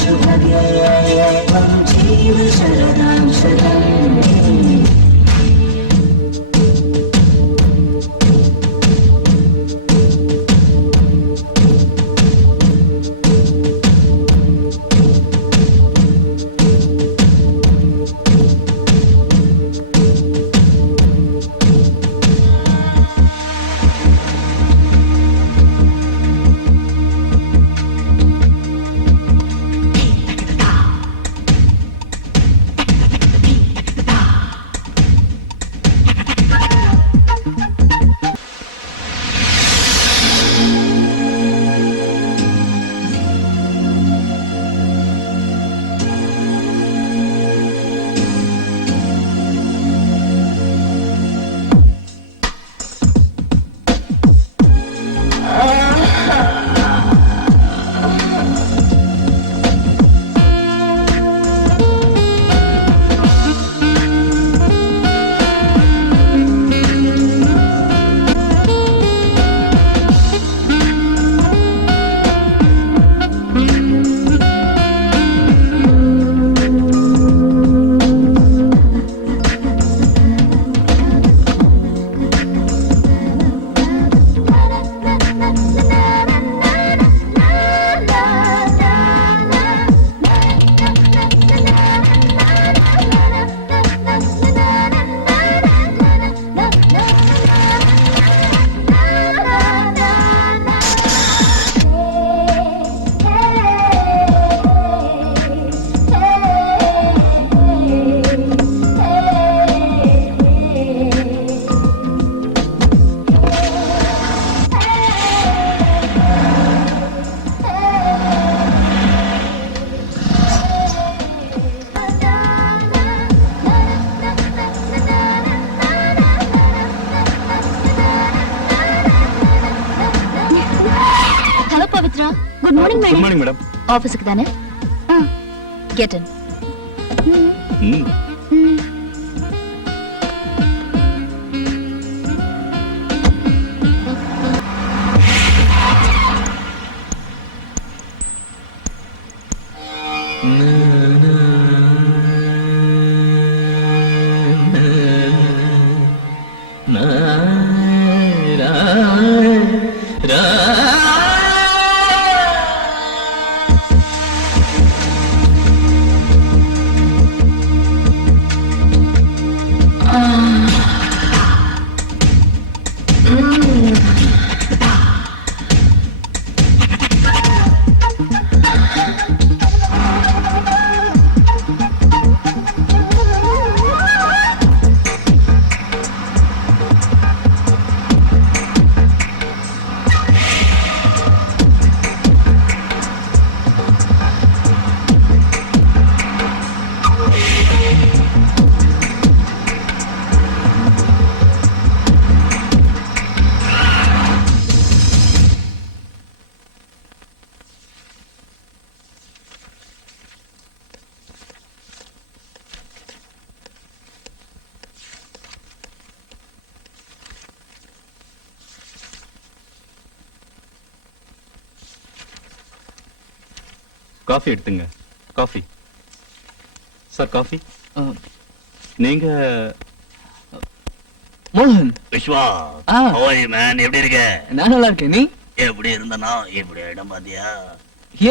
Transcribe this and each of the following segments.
शुभगे जीव शरदां शरणं Good morning, madam. Good morning, madam. Office ku dane? Get in. Coffee எடுத்துங்க. Coffee sir. Coffee. நீங்க மோகன். விஸ்வா, ஹாய் மேன், எப்படி இருக்க? நான் நல்லா இருக்கேன். நீ எப்படி இருந்தனா? இப்படி இடம் பாத்தியா?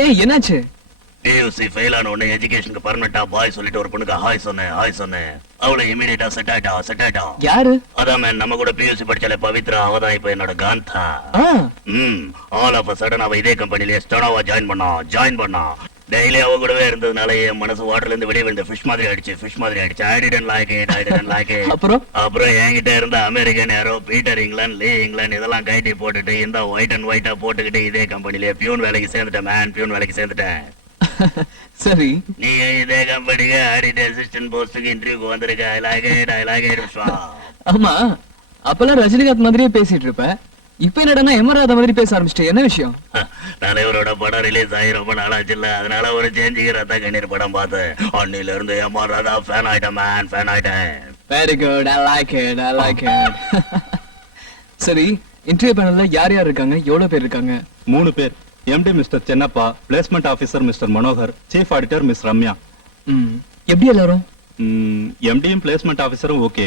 ஏன் என்னாச்சு? PUC ஃபெயில் ஆன உடனே எஜுகேஷனுக்கு பர்மனண்டா பாய் சொல்லிட்டு ஒரு பொண்ணுக்கு ஹாய் சொன்னேன். அவளை இமிடியேட்டா செட் ஆயிட்டா. யாரு? அதான் மேன், நம்ம கூட PUC படிச்சாலே பவித்ரா, அவதான் இப்ப என்னோட காந்தா. ஆல் ஆஃப் சடன் அவ இதே கம்பெனிலே ஸ்டோனாவா ஜாயின் பண்ணா. டெய்லி அவ கூடவே இருந்ததுனால என் மனசு வாட்டர்ல இருந்து வெளியே விழுந்த ஃபிஷ் மாதிரி ஆயிடுச்சு. I didn't like it. அப்புறம் என்கிட்ட இருந்த அமெரிக்கன் யாரோ பீட்டர் இங்கிலாந்து, லீ இங்கிலாந்து இதெல்லாம் கைட்டி போட்டுட்டு இந்த ஒயிட் அண்ட் ஒயிட்டா போட்டுக்கிட்டு இதே கம்பெனிலே பியூன் வேலைக்கு சேர்ந்துட்டேன். சரி, நீ இதே கம்பெனிக்கு ஆடிட் அசிஸ்டன்ட் போஸ்டுக்கு இன்டர்வியூக்கு வந்திருக்க. I like it. ஆமா, அப்பெல்லாம் ரஜினிகாந்த் மாதிரியே பேசிட்டு இருப்ப. இப்ப என்னடா எமராத மாதிரி பேச ஆரம்பிச்சிட்டு, என்ன விஷயம்? தலைவரோட படம் ரிலீஸ் ஆகி ரொம்ப நாளாச்சுல்ல, அதனால ஒரு சேஞ்சுக்கு ரத்த கண்ணீர் படம் பார்த்தேன். அன்னில இருந்து எமராதா ஃபேன் ஆயிட்டேன். Very good, I like it. சரி, இன்டர்வியூ பேனல்ல யார் இருக்காங்க? எவ்வளவு பேர் இருக்காங்க? 3 பேர். Empty mister Chennappa, placement officer mister Manohar, chief auditor miss Ramya. எப்படி எல்லாரும்? எம்டியும் பிளேஸ்மெண்ட் ஆபீசரும் ஓகே,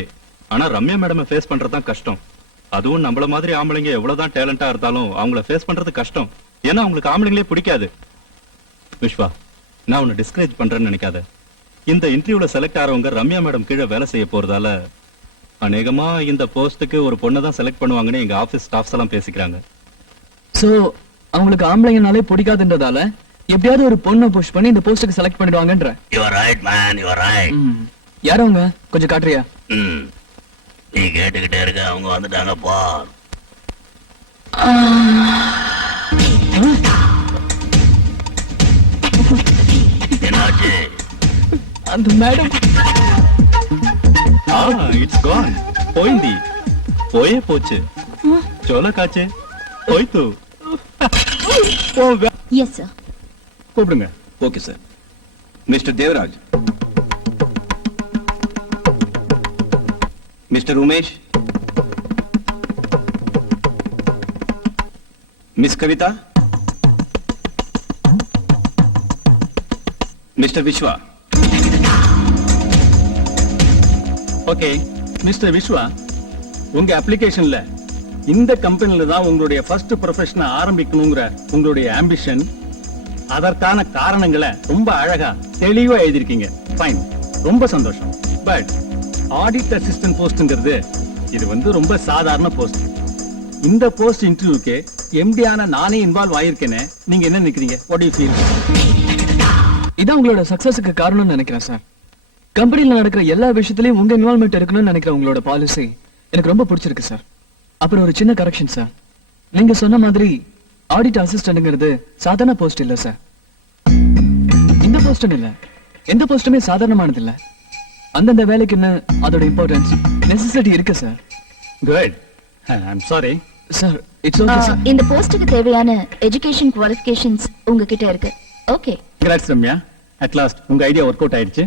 ஆனா ரம்யா மேடம் ஃபேஸ் பண்றதுதான் கஷ்டம். அதுவும் நம்மள மாதிரி ஆம்பளைங்க எவ்வளவுதான் டேலண்டா இருந்தாலும் அவங்கள ஃபேஸ் பண்றது கஷ்டம். ஏன்னா அவங்களுக்கு ஆம்பளைங்களே பிடிக்காது. விஸ்வா, நான் உன்னை டிஸ்கரேஜ் பண்றேன்னு நினைக்காத. இந்த இன்டர்வியூல செலக்ட் ஆறவங்க ரம்யா மேடம் கீழே வேலை செய்ய போறதால அநேகமா இந்த போஸ்டுக்கு ஒரு பொண்ணை தான் செலக்ட் பண்ணுவாங்கன்னு எங்க ஆபீஸ் ஸ்டாஃப்ஸ் எல்லாம் பேசிக்கிறாங்க. சோ அவங்களுக்கு ஆம்பளைங்கனாலே பிடிக்காதுன்றதால எப்படியாவது ஒரு பொண்ணை புஷ் பண்ணி இந்த போஸ்டுக்கு செலக்ட் பண்ணிடுவாங்கன்ற. You are right man, you are right. யார் அவங்க? கொஞ்சம் காட்டுறியா? நீ கேட்டுக்கிட்டே இருக்க, அவங்க வந்துட்டாங்க பார். என்னாச்சு? அந்த மேடம் இட்ஸ் கான். போயிந்தி போயே போச்சு. சோல காச்சு போய்த்து. Yes sir. கூப்பிடுங்க. Okay sir. Mister Devaraj, mister Umesh, miss Kavitha, mister Viswa. Okay mister Viswa, உங்க அப்ளிகேஷன்ல இந்த கம்பெனில தான் உங்களுடைய ஃபர்ஸ்ட் ப்ரொஃபஷனை ஆரம்பிக்கணுங்கிற உங்களுடைய ஆம்பிஷன், அதற்கான காரணங்களை ரொம்ப அழகா தெளிவா எழுதிருக்கீங்க. ஃபைன், ரொம்ப சந்தோஷம். பட் ஆடிட் அசிஸ்டன்ட் போஸ்ட்ங்கிறது இது ரொம்ப சாதாரண போஸ்ட். இந்த போஸ்ட் இன்டர்வியூக்கு எம்டியான நானே இன்வால்வ் ஆயிருக்கேனே, நீங்க என்ன நினைக்கிறீங்க? What you feel? இதான் உங்களோட சக்சஸுக்கு காரணம்னு நினைக்கிறேன் சார். கம்பெனில நடக்கிற எல்லா விஷயத்திலயும் உங்க இன்வால்வ்மெண்ட் இருக்கணும்னு நினைக்கிற உங்களோட பாலிசி எனக்கு ரொம்ப பிடிச்சிருக்கு சார். அப்புறம் ஒரு சின்ன கரெக்ஷன் சார். நீங்க சொன்ன மாதிரி ஆடிட் அசிஸ்டன்ட்ங்கிறது சாதாரண போஸ்ட் இல்ல சார். இந்த போஸ்ட் இல்ல, எந்த போஸ்டுமே சாதாரணமானது இல்ல. அந்தந்த வேலைக்குன்னு அதோட இம்பார்ட்டன்ஸ், நெசசிட்டி இருக்கு sir. Good. I'm sorry sir. It's okay sir. இந்த போஸ்டுக்கு தேவையான எஜுகேஷன் குவாலிஃபிகேஷன்ஸ் உங்ககிட்ட இருக்கு. Okay. Grats Ramya, at last உங்க ஐடியா ஒர்க் அவுட் ஆயிடுச்சு.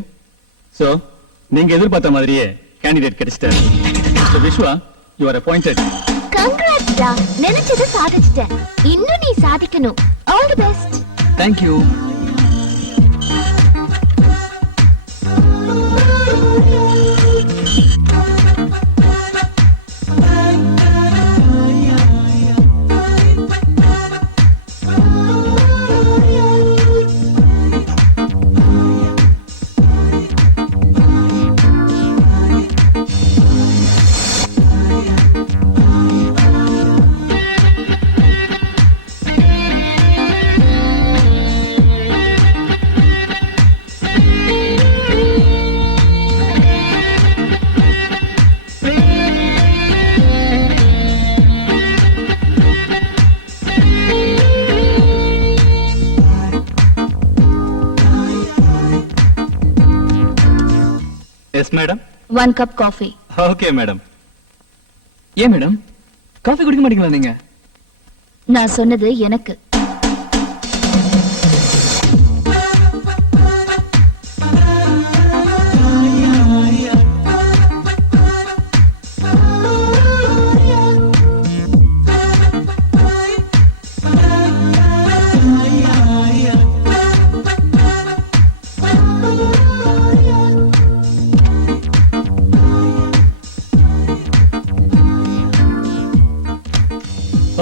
சோ நீங்க எதிர்பார்த்த மாதிரியே கேண்டிடேட் கிடைச்சிட்டாரு. Mister Viswa, you are appointed. Congrats டா, நினைச்சது சாதிச்சிட்டேன். இன்னும் நீ சாதிக்கணும். All the best. Thank you. Yes madam. 1 cup coffee. Okay madam. ஏன் மேடம் காஃபி குடிக்க மாட்டீங்களா நீங்க? நான் சொன்னது எனக்கு.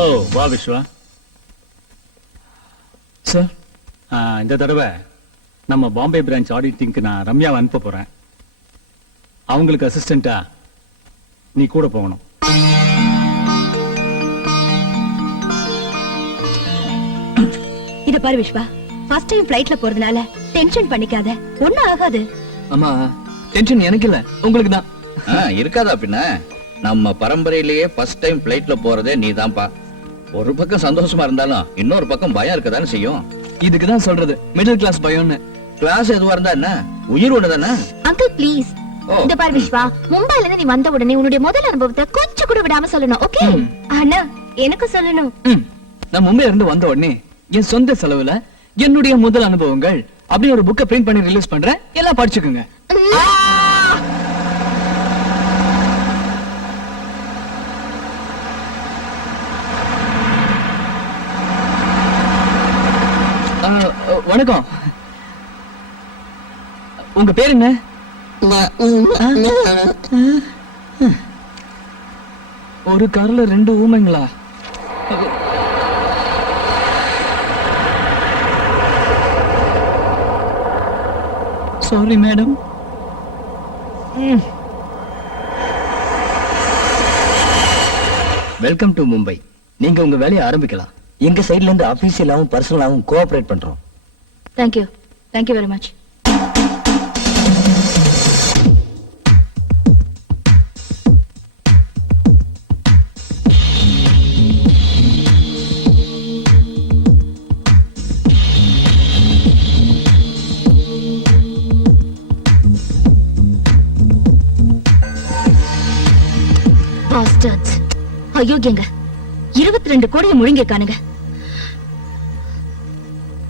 ஓ வா விஸ்வா. சார், இந்த தடவை நம்ம பாம்பே பிரான்ச் ஆடிட்டிங்க்கு நான் ரம்யாவை அனுப்ப போறேன். அவங்களுக்கு அசிஸ்டண்டா நீ கூட போகணும். இத பாரு விஸ்வா, ஃபர்ஸ்ட் டைம் ஃளைட்ல போறதுனால டென்ஷன் பண்ணிக்காத. ஒண்ணும் ஆகாது. அம்மா டென்ஷன் எனக்கு இல்ல, உங்களுக்கு தான். இருக்காதா பின்ன? நம்ம பரம்பரையிலேயே ஃபர்ஸ்ட் டைம் பிளைட்ல போறதே நீதான்ப்பா. ஒரு பக்கம் சந்தோஷமா இருந்தாலும் இன்னொரு பக்கம் பயம் இருக்கதானே செய்யும். இதுக்கு தான் சொல்றது மிடில் கிளாஸ் பயம்னு. கிளாஸ் எதுவா இருந்தா என்ன, உயிர் ஒண்ணுதானே. Uncle please. இந்த பாரு விஸ்வா, மும்பைல இருந்து நீ வந்த உடனே உன்னுடைய முதல் அனுபவத்தை கொஞ்சம் கூட விடாம சொல்லணும். ஓகே அண்ணா, எனக்கு சொல்லணும். நான் மும்பைல இருந்து வந்த உடனே என் சொந்த செலவுல என்னுடைய முதல் அனுபவங்கள் அப்படின்னு ஒரு புக்கை பிரிண்ட் பண்ணி ரிலீஸ் பண்றேன். எல்லாம் படிச்சுக்குங்க. வணக்கம். உங்க பேர் என்ன? ஒரு கார்ல 2 ஊமைங்களா? Sorry madam. Welcome to Mumbai. நீங்க உங்க வேலையை ஆரம்பிக்கலாம். எங்க சைடுல இருந்து ஆபீஷியலாவும் பர்சனலாவும் கோஆபரேட் பண்றோம். Thank you. Thank you very much. Bastards. அயோக்கியங்க 22 கோடியை முழுங்கிருக்கானுங்க.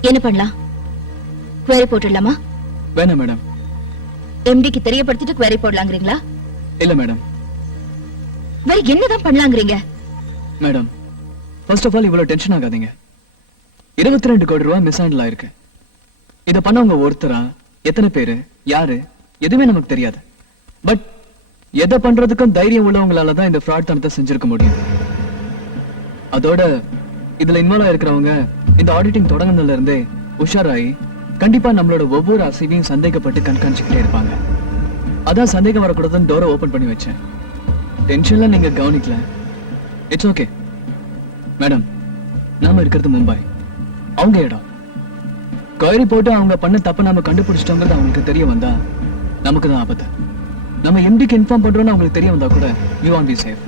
என்ன பண்ணலாம்? query போட்டுடலாமா? வேணாம் மேடம். எம்டிக்கு தெரியப்படுத்திட்டு query போடலாங்கிறீங்களா? இல்ல மேடம். வேற என்னதான் பண்ணலாங்கிறீங்க? மேடம், ஃபர்ஸ்ட் ஆஃப் ஆல் இவ்வளவு டென்ஷன் ஆகாதீங்க. 22 கோடி ரூபாய் மிஸ் ஹேண்டில் ஆயிருக்கு. இத பண்ணவங்க ஒருத்தரா, எத்தனை பேரு, யாரு, எதுவுமே நமக்கு தெரியாது. பட் எதை பண்றதுக்கும் தைரியம் உள்ளவங்களால தான் இந்த ஃப்ராட் தனத்தை செஞ்சிருக்க முடியும். அதோட இதுல இன்வால்வ் ஆயிருக்கிறவங்க இந்த ஆடிட்டிங் தொடங்கினதுல இருந்தே உஷாராயி கண்டிப்பா நம்மளோட ஒவ்வொரு அசைவையும் சந்தேகப்பட்டு கண்காணிச்சுக்கிட்டே இருப்பாங்க. அதான் சந்தேகம் வரக்கூடாதுன்னு டோரை ஓபன் பண்ணி வச்சேன். டென்ஷன்ல நீங்க கவனிக்கல. It's okay madam. நாம இருக்கிறது மும்பை, அவங்க இடம். query போட்டு அவங்க பண்ண தப்ப நாம கண்டுபிடிச்சிட்டோங்கிறது அவங்களுக்கு தெரிய வந்தா நமக்கு தான் ஆபத்து. நம்ம எம்டிக்கு இன்ஃபார்ம் பண்றோம்னு அவங்களுக்கு தெரிய வந்தா கூட you want be safe.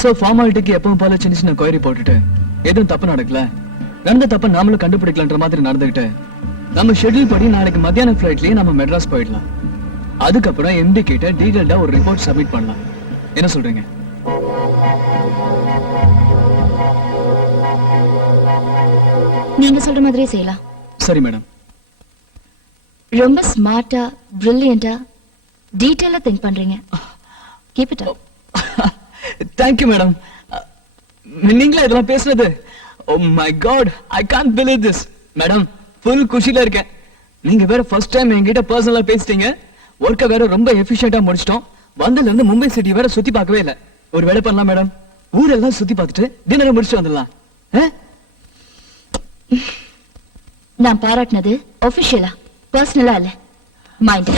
So ஃபார்மாலிட்டிக்கு எப்பவும் போல சின்ன சின்ன query போட்டுட்டு எதுவும் தப்பு நடக்கல, நடந்த தப்ப நாமளும் கண்டுபிடிக்கலான்ற மாதிரி நடந்துகிட்டு நம்ம ஷெட்யூல் படி நாளைக்கு மத்தியான ஃபிளைட்லயே நம்ம மெட்ராஸ் போயிடலாம். அதுக்கப்புறம் எம்டி கிட்ட டீடைல்டா ஒரு ரிப்போர்ட் சப்மிட் பண்ணலாம். என்ன சொல்றீங்க? நீங்க சொல்ற மாதிரியே செய்யலாம். சரி மேடம். ரொம்ப ஸ்மார்ட்டா, பிரில்லியண்டா, டீடைலா திங்க் பண்றீங்க. Keep it up. Thank you madam. நீங்களே இதெல்லாம் பேசுறது? Oh my god, I can't believe this. Madam, full குஷில இருக்கேன். நீங்க வேற ஃபர்ஸ்ட் டைம் என்கிட்ட பர்சனலா பேசிட்டீங்க. ஒர்க்க வேற ரொம்ப எஃபிஷியன்ட்டா முடிச்சிட்டோம். வந்ததுல இருந்து மும்பை சிட்டி வேற சுத்தி பார்க்கவே இல்ல. ஒரு வேலை பண்ணலாம் மேடம், ஊரெல்லாம் சுத்தி பார்த்துட்டு டின்னரை முடிச்சுட்டு வந்துடலாம். நான் பாராட்டினது ஆபீஷியலா, பர்சனலா இல்ல. மைண்ட்.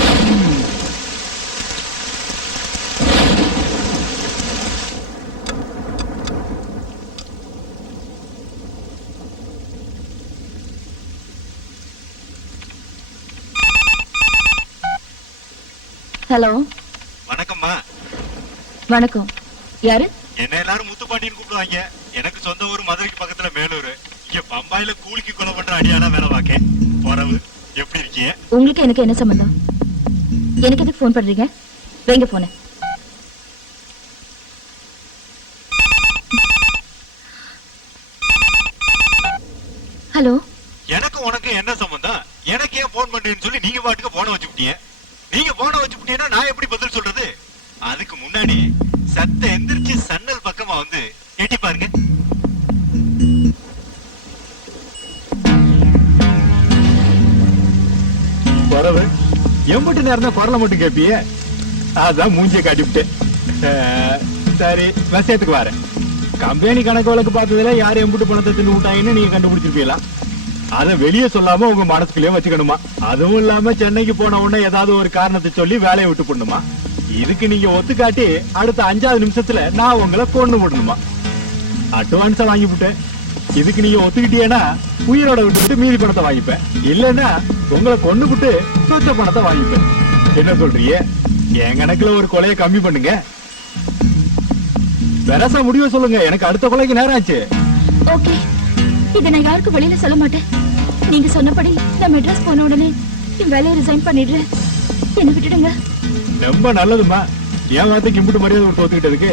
ஹலோ. வணக்கம்மா. வணக்கம். யாரு? என்ன எல்லாரும் முத்துப்பாண்டின்னு கூப்பிடுவாங்க. எனக்கு சொந்த ஊர் மதுரைக்கு பக்கத்துல மேலூர். இங்க பம்பாயில கூலிக்கு கொலை பண்ற அடியானா வேலை வாக்கே. வரவு எப்படி இருக்கீங்க? உங்களுக்கு எனக்கு என்ன சம்பந்தம்? எனக்கு எதுக்கு போன் பண்றீங்க? வைங்க போன. ஹலோ. எனக்கு உனக்கு என்ன சம்பந்தம்? எனக்கு ஏன் போன் பண்றேன்னு சொல்லி நீங்க பாட்டுக்கு போன வச்சுக்கிட்டீங்க. நீங்க போன வச்சுக்கிட்டீங்கன்னா நான் எப்படி பதில் சொல்றது? அதுக்கு முன்னாடி சத்த எந்திரிச்சு சன்னல் பக்கமா வந்து எட்டி பாருங்க. வரவு எம்பிட்டு நேரம் தான் குரலை மட்டும் கேட்பிய? அதான் மூஞ்சிய காட்டிவிட்டு. சரி, விஷயத்துக்கு வரேன். கம்பெனி கணக்கு வழக்கு பார்த்ததுல யாரு எம்பிட்டு பணத்தை தின்னு விட்டாங்கன்னு நீங்க கண்டுபிடிச்சிருப்பீங்களா? அதை வெளியே சொல்லாம உங்க மனசுக்குள்ளேயே வச்சுக்கணுமா? அதுவும் இல்லாம சென்னைக்கு போன உடனே ஏதாவது ஒரு காரணத்தை சொல்லி வேலையை விட்டு போடணுமா? இதுக்கு நீங்க ஒத்துக்காட்டி அடுத்த 5வது நிமிஷத்துல நான் உங்களை கொண்டு விடணுமா? அட்வான்ஸா வாங்கி விட்டேன். இதுக்கு நீங்க ஒத்துக்கிட்டீங்கன்னா உயிரோட விட்டு மீதி பணத்தை வாங்கிப்பேன். இல்லன்னா உங்களை கொண்டு விட்டு சொச்ச பணத்தை வாங்கிப்பேன். என்ன சொல்றீங்க? என் கணக்குல ஒரு கொலையை கம்மி பண்ணுங்க. பெருசா முடிவு சொல்லுங்க. எனக்கு அடுத்த கொலைக்கு நேரம் ஆச்சு. ஓகே, இதை நான் யாருக்கும் வெளியில சொல்ல மாட்டேன். நீங்க சொன்னபடி நான் மெட்ராஸ் போன உடனே என் வேலையை ரிசைன் பண்ணிடுறேன். என்ன விட்டுடுங்க. ரொம்ப நல்லதுமா. என் வார்த்தைக்கு இம்புட்டு மரியாதை விட்டு ஒத்துக்கிட்டதுக்கு.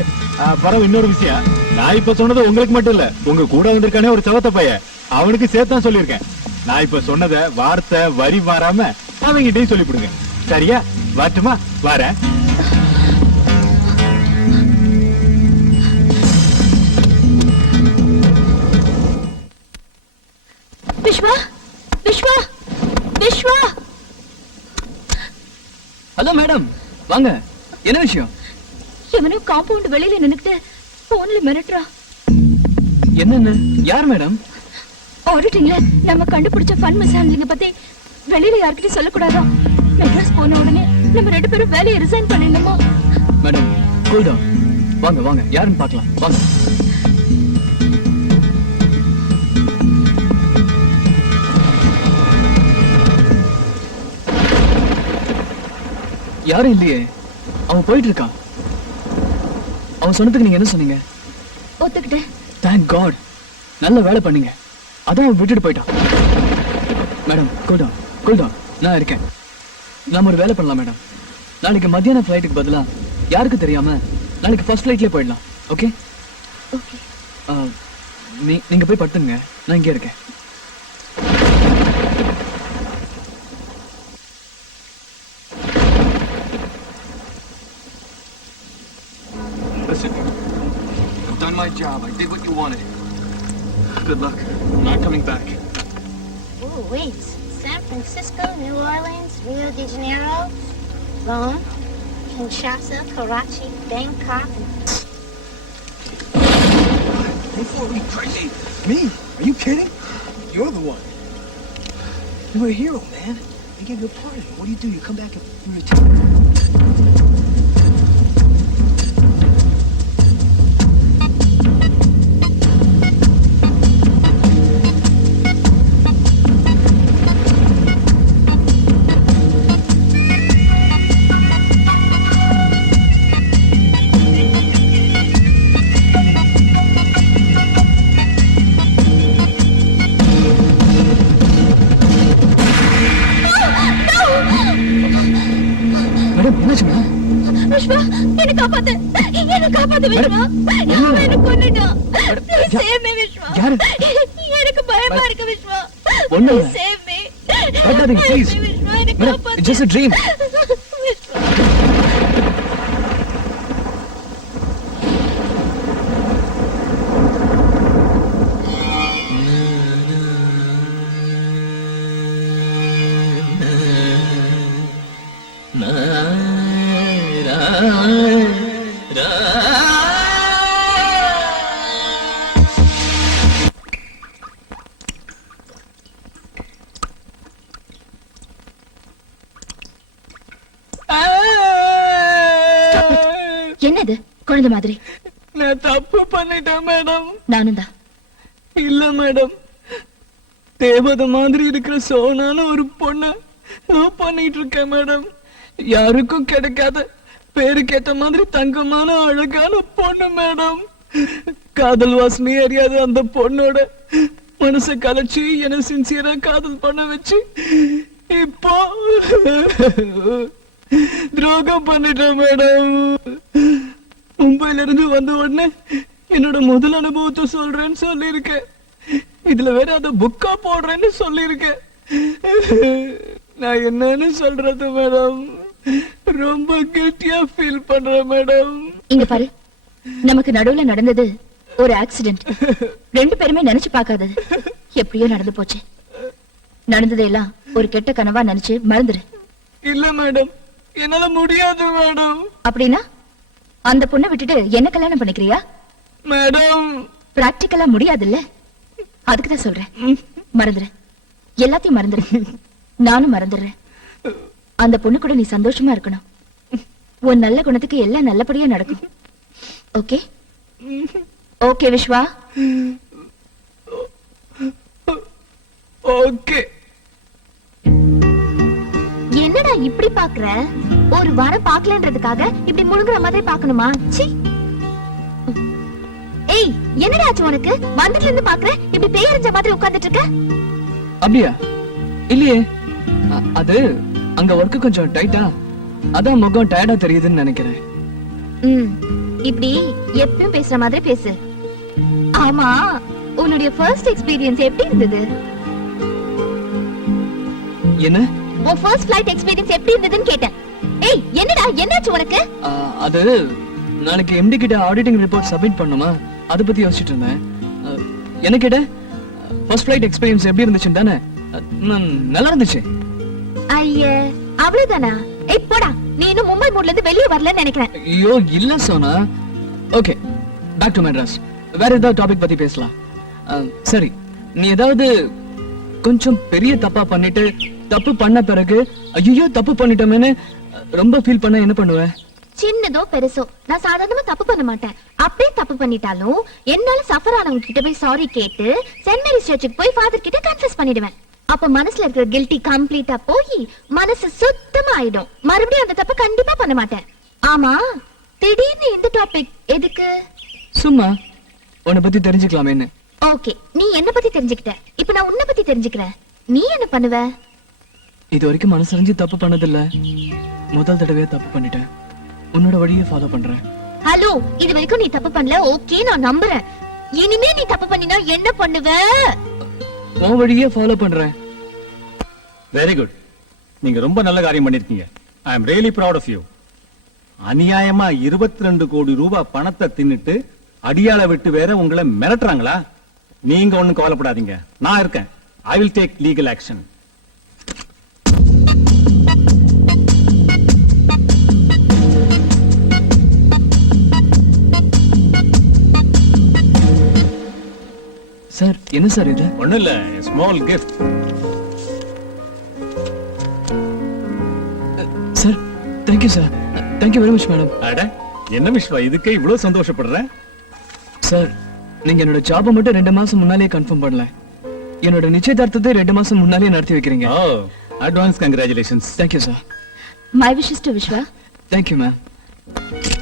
பரவ இன்னொரு விஷயம், நான் இப்ப சொன்னது உங்களுக்கு மட்டும் இல்ல, உங்க கூட வந்திருக்கானே ஒரு சவத்த பையன், அவனுக்கு சேர்த்தான் சொல்லியிருக்கேன். நான் இப்ப சொன்னத வார்த்தை வரி மாறாம அவங்கிட்டையும் சொல்லிவிடுங்க. சரியா? வாட்டுமா? வரேன். விஸ்வா, விஸ்வா விஸ்வா ஹலோ மேடம், வாங்க. என்ன விஷயம்? எவனோ காம்பவுண்ட் வெளியில நின்னுக்கிட்டு போன்ல மிரட்டுறா. என்னன்னு? யார் மேடம்? ஆடிட்டிங்ல நம்ம கண்டுபிடிச்ச ஃபண்ட் மிஸ்ஹேண்ட்லிங்க பத்தி வெளியில யார்கிட்டயும் சொல்லக்கூடாதா? மெட்ராஸ் போன உடனே நம்ம 2 பேரும் வேலையை ரிசைன் பண்ணிடணுமா? Madam, cool down. வாங்க வாங்க, யாருன்னு பார்க்கலாம். வாங்க. யாரும் இல்லையே. அவன் போயிட்டு இருக்கான். அவன் சொன்னதுக்கு நீங்க என்ன சொன்னீங்க? ஒத்துக்கிட்டேன். Thank god. நல்ல வேலை பண்ணீங்க. அதான் அவன் விட்டுட்டு போயிட்டான். Madam, cool down, cool down. நான் இருக்கேன். நாம ஒரு வேலை பண்ணலாம் மேடம். நாளைக்கு மத்தியான ஃப்ளைட்டுக்கு பதிலா யாருக்கு தெரியாம நாளைக்கு ஃபர்ஸ்ட் ஃப்ளைட்லயே போயிடலாம். ஓகே? ஓகே. நீங்க போய் படுத்துங்க. நான் இங்கே இருக்கேன். Listen, I've done my job. I did what you wanted. Good luck. I'm not coming back. Oh, wait. San Francisco, New Orleans, Rio de Janeiro, Rome, Kinshasa, Karachi, Bangkok, and... Before we crazy. Me? Are you kidding? You're the one. You're a hero, man. They gave you a party. What do? You come back and you retire. Vishwa, என்ன காப்பாத்து. என்ன காப்பாத்து விஸ்வா. அவன் என்ன கொன்னுட்டான். Please save me Vishwa. எனக்கு பயமா இருக்கு Vishwa. Please save me. Please. Vishwa, என்ன காப்பாத்து. It's just a dream. Vishwa. என்னது குழந்தை மாதிரி? நான் தப்பு பண்ணிட்டேன் மேடம். நானும் தான். இல்ல மேடம், தேவதை மாதிரி இருக்கிற சோனான ஒரு பொண்ண லவ் பண்ணிட்டு இருக்கேன் மேடம். யாருக்கும் கிடைக்காத பேருக்கேத்த மாதிரி தங்கமான அழகான பொண்ணு மேடம். காதல் வாசனை அறியாத அந்த பொண்ணோட மனசை கலைச்சு என்ன சின்சியரா காதல் பண்ண வச்சு இப்போ துரோகம் பண்ணிட்டேன் மேடம். மும்பைல இருந்து வந்த உடனே என்னோட முதல் அனுபவத்தை சொல்றேன்னு சொல்லியிருக்கேன். இதுல வேற அத புக்கா போடுறேன்னு சொல்லியிருக்கேன். நான் என்னன்னு சொல்றது மேடம்? ரொம்ப கில்ட்டியா ஃபீல் பண்றேன் மேடம். இங்க பாரு, நமக்கு நடுவுல நடந்தது ஒரு ஆக்சிடென்ட். 2 பேருமே நினைச்சு பார்க்காதது. எப்படியோ நடந்து போச்சு. நடந்ததெல்லாம் ஒரு கெட்ட கனவா நினைச்சு மறந்துரு. இல்ல மேடம், என்னால முடியாது மேடம். அப்படின்னா அந்த பொண்ணை விட்டுட்டு என்ன கல்யாணம் பண்ணிக்கிறியா? மேடம், பிராக்டிக்கலா முடியாதுல்ல. அதுக்குதான் சொல்றேன், மறந்துரு. எல்லாத்தையும் மறந்துரு. நானும் மறந்துடுறேன். அந்த பொண்ணு கூட நீ சந்தோஷமா இருக்கணும். உன் நல்ல குணத்துக்கு எல்லாம் நல்லபடியா நடக்கும். ஓகே? ஓகே விஸ்வா? ஓகே. என்னடா இப்படி பாக்குற? ஒரு வாரம் பாக்கலன்றதுக்காக இப்படி முழுங்குற மாதிரி பாக்கணுமா? சி. ஏய், என்னடா ஆச்சு உனக்கு? வந்துட்டு இருந்து பாக்குற இப்படி பேயறிஞ்ச மாதிரி உட்கார்ந்துட்டு இருக்க. அப்படியா? இல்லையே. அது அங்க ஒர்க் கொஞ்சம் டைட்டா, அதான் முகம் டயர்டா தெரியுதுன்னு நினைக்கிறேன். இப்படி எப்பவும் பேசுற மாதிரி பேசு. ஆமா, உன்னுடைய ஃபர்ஸ்ட் எக்ஸ்பீரியன்ஸ் எப்படி இருந்தது? என்ன? உன் ஃபர்ஸ்ட் ஃளைட் எக்ஸ்பீரியன்ஸ் எப்படி இருந்ததுன்னு கேட்டேன். ஏய், என்னடா என்னாச்சு உனக்கு? அது நாளைக்கு எம்டி கிட்ட ஆடிட்டிங் ரிப்போர்ட் சப்மிட் பண்ணுமா, அத பத்தி யோசிச்சுட்டு இருந்தேன். என்ன கேட்ட? ஃபர்ஸ்ட் ஃளைட் எக்ஸ்பீரியன்ஸ் எப்படி இருந்துச்சுன்னு தானே? நல்லா இருந்துச்சு. ஐயே அவ்வளவுதானா? ஏய் போடா, நீ இன்னும் மும்பை மூட்ல இருந்து வெளியே வரலன்னு நினைக்கிறேன். ஐயோ இல்ல Sona. Okay, back to Madras. வேற ஏதாவது டாபிக் பத்தி பேசலாம். சரி, நீ ஏதாவது கொஞ்சம் பெரிய தப்பா பண்ணிட்டு தப்பு பண்ண பிறகு ஐயோ தப்பு பண்ணிட்டோமேன்னு ரொம்ப ஃபீல் பண்ண என்ன பண்ணுவ? சின்னதோ பெருசோ நான் சாதாரணமா தப்பு பண்ண மாட்டேன். அப்படியே தப்பு பண்ணிட்டாலும் என்னால சஃபர் ஆனவங்க கிட்ட போய் சாரி கேட்டு சென்ட் மேரி சர்ச்சுக்கு போய் ஃபாதர் கிட்ட கன்ஃபஸ் பண்ணிடுவேன். அப்ப மனசுல இருக்கிற கில்ட்டி கம்ப்ளீட்டா போய் மனசு சுத்தமா ஆயிடும். மறுபடியும் அந்த தப்பு கண்டிப்பா பண்ண மாட்டேன். ஆமா, திடீர்னு இந்த டாபிக் எதுக்கு? சும்மா உன்னை பத்தி தெரிஞ்சுக்கலாமேன்னு. ஓகே, நீ என்ன பத்தி தெரிஞ்சுக்கிட்ட, இப்ப நான் உன்னை பத்தி தெரிஞ்சுக்கிறேன். நீ என்ன பண்ணுவ? இது வரைக்கும் மனசறிஞ்சு தப்பு பண்ணதில்ல. முதல் தடவையா தப்பு பண்ணிட்டேன். உன்னோட வழியை ஃபாலோ பண்றேன். ஹலோ, இது வரைக்கும் நீ தப்பு பண்ணல, ஓகே நான் நம்புறேன். இனிமே நீ தப்பு பண்ணினா என்ன பண்ணுவ? உன் வழியே ஃபாலோ பண்றேன். Very good. நீங்க ரொம்ப நல்ல காரியம் பண்ணிருக்கீங்க. I am really proud of you. அநியாயமா 22 கோடி ரூபாய் பணத்தை தின்னுட்டு அடியாள விட்டு வேற உங்களை மிரட்டுறாங்களா? நீங்க ஒண்ணும் கவலைப்படாதீங்க, நான் இருக்கேன். I will take legal action. Sir, என்ன சார் இது? ஒண்ணும் இல்ல, small gift. Sir, thank you sir. Thank you very much madam. அட என்ன விஸ்வா, இதுக்கே இவ்வளவு சந்தோஷப்படுற? சார், நீங்க என்னோட ஜாபை மட்டும் 2 மாசம் முன்னாலேயே கன்ஃபார்ம் பண்ணல. என்னோட நிச்சயதார்த்தத்தை 2 மாசம் முன்னாலேயே நடத்தி வைக்கிறீங்க. Oh, advance congratulations. Thank you sir. My wishes to Viswa. Thank you ma'am.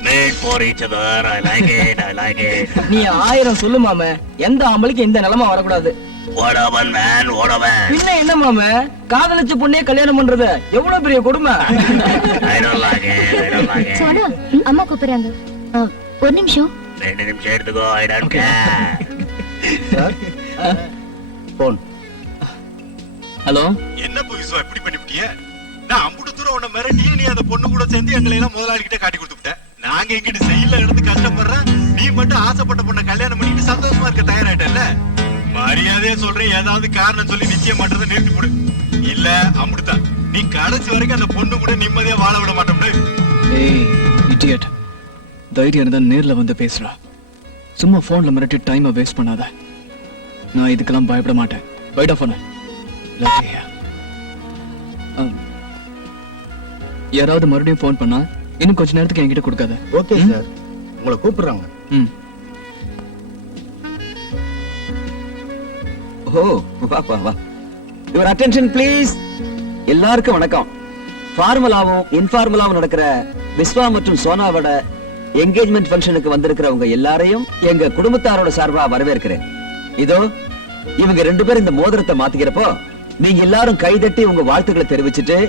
Made for each other. I like it. I like it. நீ 1000 சொல்லு மாமே, எந்த ஆம்பளைக்கு இந்த நிலைமை வரக்கூடாது. What a man, man. What a man. பின்ன என்ன மாமே, காதலிச்ச பொண்ணே கல்யாணம் பண்றது எவ்வளவு பெரிய கொடுமை. I don't like it. I don't like it. Sona, அம்மா கூப்பிடுறாங்க. ஒரு நிமிஷம். 2 நிமிஷம் எடுத்துக்கோ. I don't care. Phone. Hello. என்ன புதுசா இப்படி பண்ணிவிட்டிய? நான் அம்புட்டு தூரம் உன்னை மிரட்டி நீ அந்த பொண்ணு கூட சேர்ந்து எங்களை எல்லாம் முதலாளி கிட்ட காட்டி கொடுத்துட்ட. நாங்க எங்கிட்ட செயல எடுத்து கஷ்டப்படுறேன், நீ மட்டும் ஆசைப்பட்ட பொண்ணை கல்யாணம் பண்ணிட்டு சந்தோஷமா இருக்க தயாராயிட்டல. மரியாதையா சொல்றேன், ஏதாவது காரணம் சொல்லி நிச்சயம் பண்றதை நிறுத்தி போடு. இல்ல அம்புட்டுதான், நீ கடைசி வரைக்கும் அந்த பொண்ணு கூட நிம்மதியா வாழ விட மாட்டோம்னு. ஏய் இடியட், தைரியம் இருந்தா நேர்ல வந்து பேசுறா. சும்மா போன்ல மிரட்டி டைமை வேஸ்ட் பண்ணாத. நான் இதுக்கெல்லாம் பயப்பட மாட்டேன். வைட் ஆஃப் பண்ணு. யாராவது மறுபடியும் போன் பண்ணா இன்னும் கொஞ்ச நேரத்துக்கு என்கிட்ட கொடுக்காத. ஓகே சார், உங்களை கூப்பிடுறாங்க. ஓ வாப்பா வா. Your attention please. எல்லாருக்கும் வணக்கம். ஃபார்மலாவும் இன்ஃபார்மலாவும் நடக்கிற விஸ்வா மற்றும் சோனாவோட என்கேஜ்மெண்ட் ஃபங்க்ஷனுக்கு வந்திருக்கிறவங்க எல்லாரையும் எங்க குடும்பத்தாரோட சார்பா வரவேற்கிறேன். இதோ இவங்க 2 பேரும் இந்த மோதிரத்தை மாத்திக்கிறப்போ நீங்க எல்லாரும் கைதட்டி உங்க வாழ்த்துக்களை தெரிவிச்சுட்டு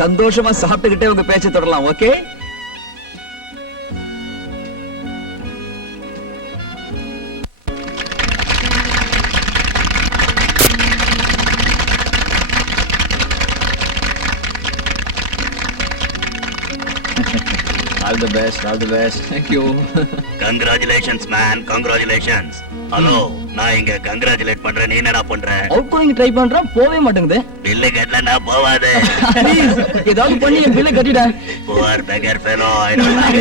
சந்தோஷமா சாப்பிட்டுக்கிட்டே உங்க பேச்சை தொடரலாம். Okay? All the best, all the best. Thank you. Congratulations, man. Congratulations. Hello, நான் இங்க கங்க்ராச்சுலேட் பண்றேன். நீ என்னடா பண்ற? அவுட் கோயிங் ட்ரை பண்றேன், போவே மாட்டேங்குது. பில்லு கட்டலன்னா போவாது. ப்ளீஸ் ஏதாவது பண்ணி என் பில்லை கட்டிட. Poor beggar fellow. I don't like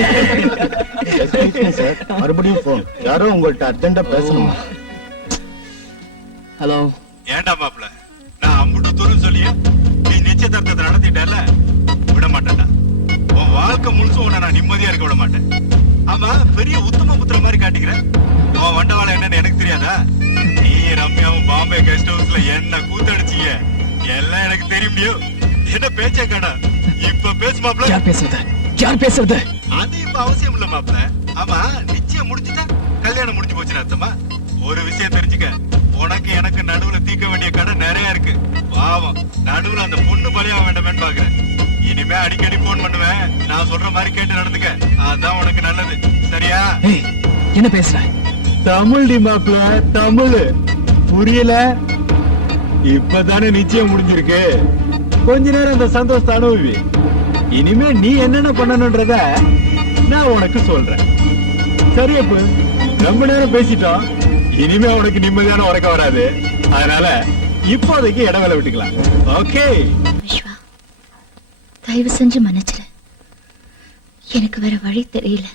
it. Sir, மறுபடியும் போன். யாரோ உங்கள்ட்ட அர்ஜென்ட்டா பேசணுமா? ஹலோ. ஏண்டா மாப்ள, நான் அம்புட்டு தூரம் சொல்லியா நீ நிச்சயதார்த்தத்தை நடத்திட்டல, விட மாட்டேன்டா. உன் வாழ்க்கை முழுசும் உன்னை நான் நிம்மதியா இருக்க விட மாட்டேன். ஆமா, பெரிய உத்தம புத்திர மாதிரி காட்டிக்கிறேன். உன் வண்டவாளம் என்னன்னு எனக்கு தெரியாதா? நீ ரம்யாவும் பாம்பே கெஸ்ட் ஹவுஸ்ல என்ன கூத்தடிச்சீங்க எல்லாம் எனக்கு தெரியும். என்ன பேச்சே காடா, இப்ப பேசு மாப்ள. யார் பேசுறது? யார் பேசுறது? அது இப்ப அவசியம் இல்ல மாப்ள. ஆமா, நிச்சயம் முடிஞ்சுட்டா கல்யாணம் முடிஞ்சு போச்சுன்னு அர்த்தமா? ஒரு விஷயம் தெரிஞ்சுக்க, உனக்கு எனக்கு நடுவுல தீர்க்க வேண்டிய கடை நிறைய இருக்கு. பாவம், நடுவுல அந்த பொண்ணு பலியாக வேண்டாமேன்னு பாக்குறேன். இனிமே அடிக்கடி போன் பண்ணுவேன். நான் சொல்ற மாதிரி கேட்டு நடந்துக்க, அதான் உனக்கு நல்லது. சரியா? ஏய், என்ன பேசுற? தமிழ் டி மாப்ள, தமிழ் புரியல? இப்பதானே நிச்சயம் முடிஞ்சிருக்கு. கொஞ்ச நேரம் அந்த சந்தோஷத்தை அனுபவி. இனிமே நீ என்னென்ன பண்ணணும்ன்றத நான் உனக்கு சொல்றேன். சரியா? ரொம்ப நேரம் பேசிட்டோம். இனிமே உனக்கு நிம்மதியான உறக்கம் வராது. அதனால இப்போதைக்கு இடவேளை விட்டுக்கலாம். ஓகே விஸ்வா, தயவு செஞ்சு மன்னிச்சிரு. எனக்கு வேற வழி தெரியல.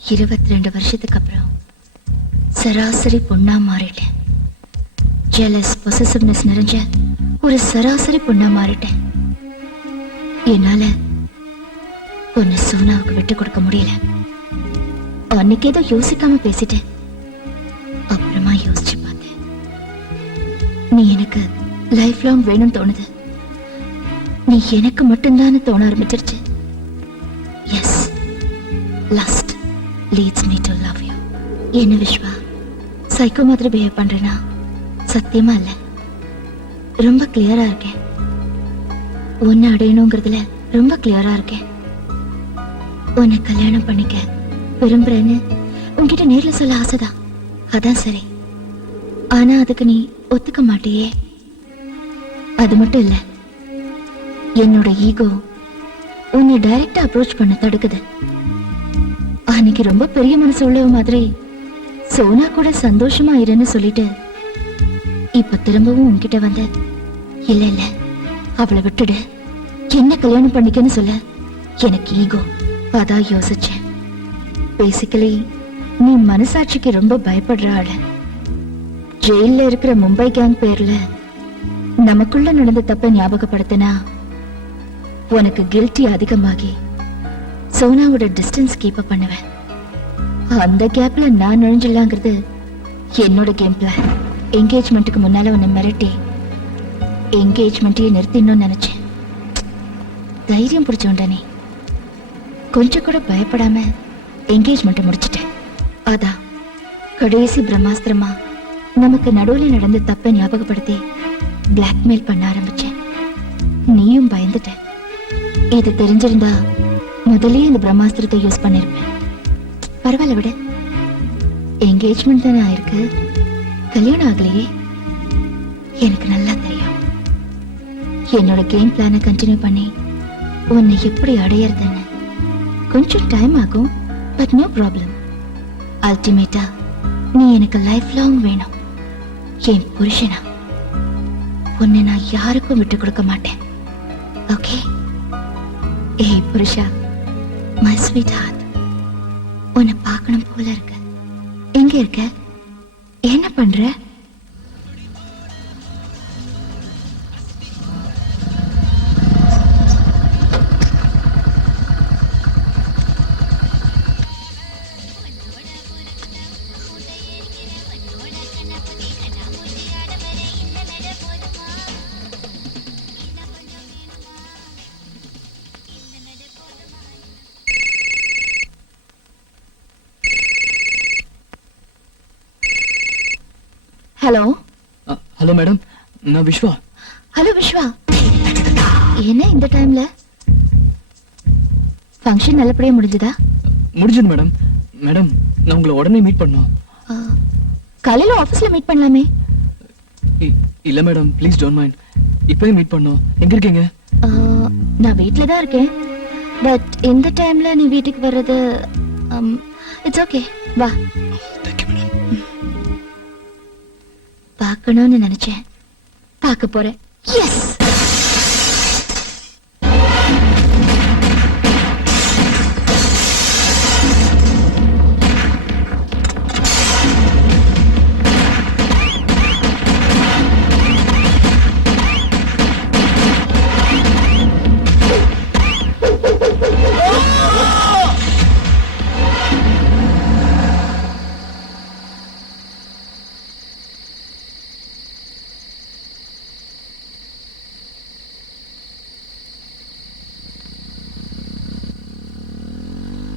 22 வருஷத்துக்கு அப்புறம் சராசரி பொண்ணா மாறிட்டேன். ஜெலஸ் பொசசிவ்னஸ் நிறைஞ்ச ஒரு சராசரி பொண்ணா மாறிட்டேன். என்னால உன்னை சோனாவுக்கு விட்டு கொடுக்க முடியல. அன்னைக்கு ஏதோ யோசிக்காம பேசிட்டேன். அப்புறமா யோசிச்சு பார்த்தேன். நீ எனக்கு லைஃப் லாங் வேணும்னு தோணுது. நீ எனக்கு மட்டும்தான் தோண ஆரம்பிச்சிருச்சு. Yes, lust leads me to love you. என்ன விஸ்வா, சைக்கோ மாதிரி பிஹேவ் பண்றேனா? சத்தியமா இல்ல, ரொம்ப கிளியரா இருக்கேன். உன்னை அடையணுங்கிறதுல ரொம்ப கிளியரா இருக்கேன். உன்னை கல்யாணம் பண்ணிக்க விரும்புறேன்னு உன்கிட்ட நேர்ல சொல்ல ஆசைதான். அதான் சரி. ஆனா அதுக்கு நீ ஒத்துக்க மாட்டியே. அது மட்டும் இல்ல, என்னோட ஈகோ உன்னை டைரக்டா அப்ரோச் பண்ண தடுக்குது. அன்னைக்கு ரொம்ப பெரிய மனசு உள்ளவ மாதிரி சோனா கூட சந்தோஷமா இருன்னு சொல்லிட்டு இப்ப திரும்பவும் உன்கிட்ட வந்து இல்ல இல்ல அவளை விட்டுடு, என்ன கல்யாணம் பண்ணிக்கன்னு சொல்ல எனக்கு ஈகோ. அதான் யோசிச்சேன். பேசிக்கலி நீ மனசாட்சிக்கு ரொம்ப பயப்படுற ஆளு. ஜெயில இருக்கிற மும்பை கேங் பேர்ல நமக்குள்ள நடந்த தப்ப ஞாபகப்படுத்தினா உனக்கு கில்ட்டி அதிகமாகி சோனாவோட டிஸ்டன்ஸ் கீப் அப் பண்ணுவேன். அந்த கேப்ல நான் நுழைஞ்சிடலாங்கிறது என்னோட கேம் பிளான். என்கேஜ்மெண்ட்டுக்கு முன்னால உன்னை மிரட்டி என்கேஜ்மெண்ட்டையே நிறுத்திடணும்னு நினைச்சேன். தைரியம் பிடிச்சோண்ட நீ கொஞ்சம் கூட பயப்படாம என்கேஜ்மெண்ட் முடிச்சிட்டேன். அதான் கடைசி பிரம்மாஸ்திரமா நமக்கு நடுவில் நடந்த தப்பை ஞாபகப்படுத்தி பிளாக்மெயில் பண்ண ஆரம்பிச்சேன். நீயும் பயந்துட்ட. இது தெரிஞ்சிருந்தா முதலே இந்த பிரம்மாஸ்திரத்தை யூஸ் பண்ணிருப்பேன். பரவாயில்ல விட, என்கேஜ்மெண்ட் தானே ஆயிருக்கு, கல்யாணம் ஆகலையே. எனக்கு நல்லா தெரியும். என்னோட கேம் பிளானை கண்டினியூ பண்ணி உன்னை எப்படி அடையறதுன்னு கொஞ்சம் டைம் ஆகும். But no problem. அல்டிமேட்டா நீ எனக்கு லைஃப் லாங் வேணும். என் புருஷனா உன்னை நான் யாருக்கும் விட்டு கொடுக்க மாட்டேன். ஓகே? ஏய் புருஷா, மை ஸ்வீட் ஹார்ட், உன்னை பார்க்கணும் போல இருக்கு. எங்க இருக்க? என்ன பண்ற? ஹலோ. ஹலோ மேடம், நான் விஸ்வா. ஹலோ விஸ்வா, என்ன இந்த டைம்ல? ஃபங்க்ஷன் நல்லபடியா முடிஞ்சதா? முடிஞ்சது மேடம். மேடம், நான் உங்களை உடனே மீட் பண்ணோம். காலையில ஆபீஸ்ல மீட் பண்ணலாமே. இல்ல மேடம், ப்ளீஸ் டோன்ட் மைண்ட். இப்பவே மீட் பண்ணோம். எங்க இருக்கீங்க? நான் வீட்ல தான் இருக்கேன். பட் இந்த டைம்ல நீ வீட்டுக்கு வர்றது இட்ஸ் ஓகே. வா. பார்க்கணும்னு நினைச்சேன், பார்க்க போறேன். எஸ்.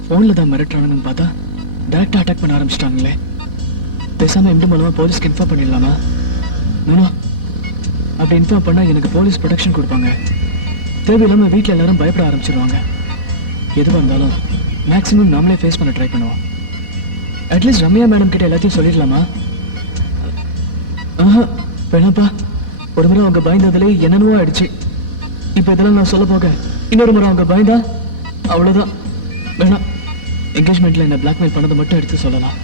போன்ல தான் மிரட்டுறாங்கன்னு பார்த்தா டைரக்டா அட்டாக் பண்ண ஆரம்பிச்சிட்டாங்களே. பேசாம எம்டி மூலமா போலீஸ்க்கு இன்ஃபார்ம் பண்ணிடலாமா? நோ, அப்படி இன்ஃபார்ம் பண்ணா எனக்கு போலீஸ் ப்ரொடெக்ஷன் கொடுப்பாங்க. தேவையில்லாம வீட்டில் எல்லாரும் பயப்பட ஆரம்பிச்சிருவாங்க. எதுவாக இருந்தாலும் மேக்ஸிமம் நாமளே ஃபேஸ் பண்ண ட்ரை பண்ணுவோம். அட்லீஸ்ட் ரம்யா மேடம் கிட்ட எல்லாத்தையும் சொல்லிடலாமா? வேணாப்பா, ஒரு முறை அவங்க பயந்ததுல என்னென்னவோ ஆயிடுச்சு. இப்போ இதெல்லாம் நான் சொல்ல போக இன்னொரு முறை அவங்க பயந்தா அவ்வளோதான். வேணாம், என்கேஜ்மெண்ட்ல என்ன பிளாக்மெயில் பண்ணதை மட்டும் எடுத்து சொல்லலாம்.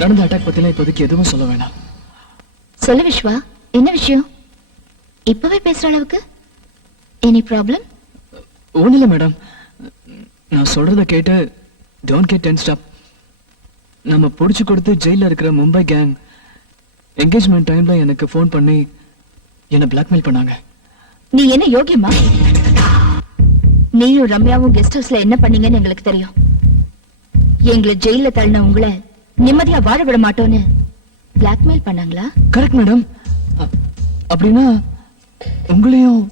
நடந்த அட்டாக் பத்திலாம் இப்போதைக்கு எதுவும் சொல்ல வேணாம். சொல்லு விஸ்வா. என்ன விஷயம்? இப்பவே பேசுற அளவுக்கு எனி ப்ராப்ளம்? ஒன்றும் இல்லை மேடம், நான் சொல்றத கேட்டு டோன்ட் கெட் டென்ஸ்ட் அப். நம்ம பிடிச்சு கொடுத்து ஜெயில இருக்கிற மும்பை கேங் என்கேஜ்மெண்ட் டைம்ல எனக்கு ஃபோன் பண்ணி என்ன பிளாக்மெயில் பண்ணாங்க. நீ என்ன யோகியமா? நீயும் ரம்யாவும் கெஸ்ட் ஹவுஸ்ல என்ன பண்ணீங்கன்னு எங்களுக்கு தெரியும். எங்களை ஜெயில தள்ளின உங்களை நிம்மதியா வாழ விட மாட்டோன்னு பிளாக்மெயில் பண்ணாங்களா? Correct madam. அப்படின்னா உங்களையும்?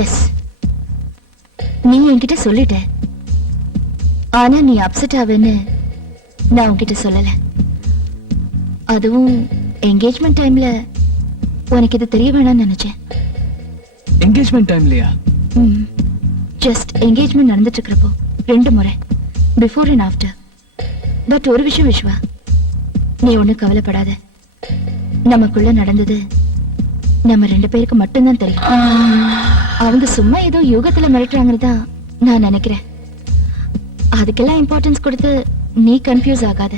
எஸ், நீ என்கிட்ட சொல்லிட்ட. ஆனா நீ அப்செட் ஆவேன்னு நான் உன்கிட்ட சொல்லல. அதுவும் என்கேஜ்மெண்ட் டைம்ல உனக்கு இது தெரிய வேணாம்னு நினைச்சேன். என்கேஜ்மெண்ட் டைம்லயா? ஜஸ்ட் என்கேஜ்மெண்ட் நடந்துட்டு இருக்கிறப்போ 2 முறை, பிஃபோர் அண்ட் ஆஃப்டர். பட் ஒரு விஷயம் விஸ்வா, நீ ஒன்னும் கவலைப்படாத. நமக்குள்ள நடந்தது நம்ம 2 பேருக்கு மட்டும்தான் தெரியும். அவங்க சும்மா ஏதோ யோகத்துல மிரட்டுறாங்கன்னு தான் நான் நினைக்கிறேன். அதுக்கெல்லாம் இம்பார்ட்டன்ஸ் கொடுத்து நீ கன்ஃபியூஸ் ஆகாத.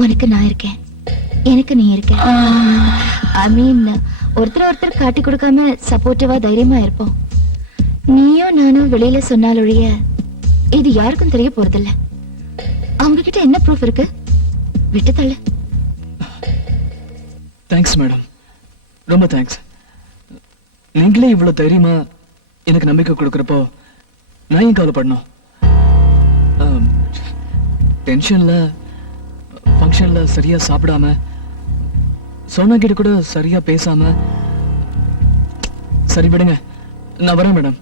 உனக்கு நான் இருக்கேன், எனக்கு நீ இருக்க. ஐ மீன், ஒருத்தர் காட்டி கொடுக்காம சப்போர்ட்டிவா தைரியமா இருப்போம். நீயும் நானும் வெளியில சொன்னாலொழிய இது யாருக்கும் தெரிய போறதில்ல. அவங்க கிட்ட என்ன ப்ரூஃப் இருக்கு? விட்டு தள்ளு. தேங்க்ஸ் மேடம், ரொம்ப தேங்க்ஸ். நீங்களே இவ்வளவு தைரியமா எனக்கு நம்பிக்கை கொடுக்கறப்போ நான் ஏன் கவலைப்படணும்? டென்ஷன்ல ஃபங்க்ஷன்ல சரியா சாப்பிடாம, சோனா கிட்ட கூட சரியா பேசாம. சரி விடுங்க, நான் வரேன் மேடம்.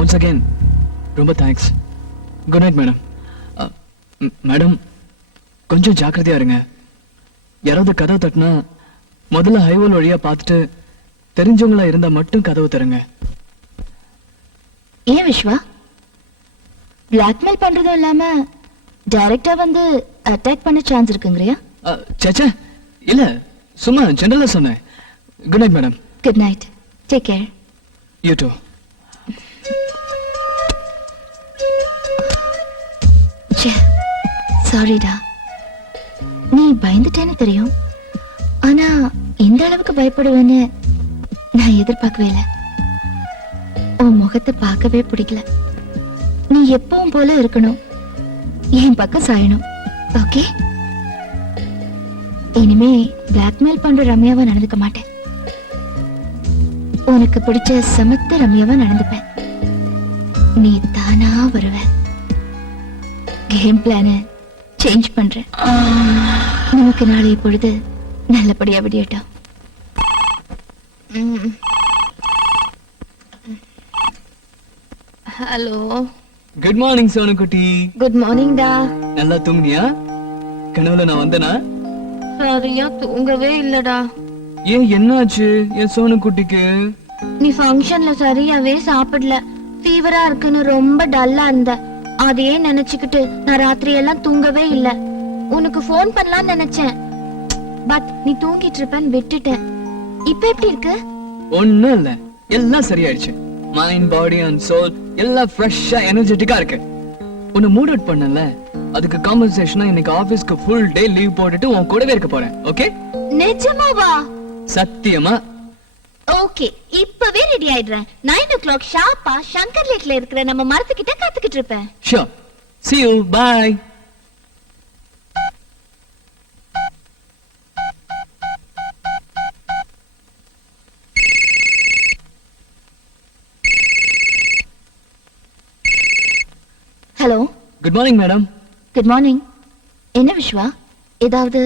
ஒன்ஸ் அகைன் ரொம்ப thanks. Good night madam. Madam, கொஞ்சம் ஜாக்கிரதையா இருங்க. யாராவது கதவு தட்டினா முதல்ல ஹைவேல் வழியா பார்த்துட்டு தெரிஞ்சவங்களா இருந்தா மட்டும் கதவு தருங்க. ஏன் விஸ்வா, பிளாக்மெயில் பண்றதும் இல்லாம டைரக்டா வந்து அட்டாக் பண்ண சான்ஸ் இருக்குங்கறியா? சேச்சே, இல்ல, சும்மா ஜெனரலா சொன்னேன். Good night madam. Good night, take care. You too. சாரிடா, நீ பயந்துட்டேன்னு தெரியும். ஆனா இந்த அளவுக்கு பயப்படுவேன்னு நான் எதிர்பார்க்கவே இல்லை. உன் முகத்தை பார்க்கவே பிடிக்கல. நீ எப்பவும் போல இருக்கணும், என் பக்கம் சாயணும். ஓகே? இனிமே பிளாக்மெயில் பண்ற ரம்யாவா நடந்துக்க மாட்டேன். உனக்கு பிடிச்ச சமத்த ரம்யாவா நடந்துப்பேன். நீ தானா வருவ. கேம் பிளான சேஞ்ச் பண்றேன். நமக்கு நாளைய பொழுது நல்லபடியா விடியட்டும். ஹலோ. குட் மார்னிங் சோனு குட்டி. குட் மார்னிங் டா. நல்லா தூங்குனியா? கனவுல நான் வந்தனா? சரியா தூங்கவே இல்லடா. ஏன், என்னாச்சு என் சோனு குட்டிக்கு? நீ ஃபங்க்ஷன்ல சரியாவே சாப்பிடல. ஃபீவரா இருக்குன்னு ரொம்ப டல்லா இருந்த. அதையே நினைச்சுக்கிட்டு நான் ராத்திரி எல்லாம் தூங்கவே இல்ல. உனக்கு ஃபோன் பண்ணலாம்னு நினைச்சேன், பட் நீ தூங்கிட்டு இருப்பேன்னு விட்டுட்டேன். இப்ப எப்படி இருக்கு? ஒண்ணும் இல்ல, எல்லாம் சரியாயிடுச்சு. மைண்ட், பாடி அண்ட் சோல் எல்லாம் ஃப்ரெஷ்ஷா எனர்ஜெட்டிக்கா இருக்கு. உன்னை மூட் அவுட் பண்ணல, அதுக்கு காம்பன்சேஷனா இன்னைக்கு ஆபீஸ்க்கு ஃபுல் டே லீவ் போட்டுட்டு உன் கூடவே இருக்க போறேன். ஓகே? நிஜமாவா? சத்தியமா. ஓகே, இப்பவே ரெடி ஆயிடுறேன். 9 o'clock ஷார்ப்பா சங்கர் லேக்ல இருக்கிற நம்ம மரத்துக்கிட்ட காத்துக்கிட்டு இருப்பேன். Sure. See you. Bye. Hello. Good morning madam. Good morning. என்ன விஸ்வா, ஏதாவது?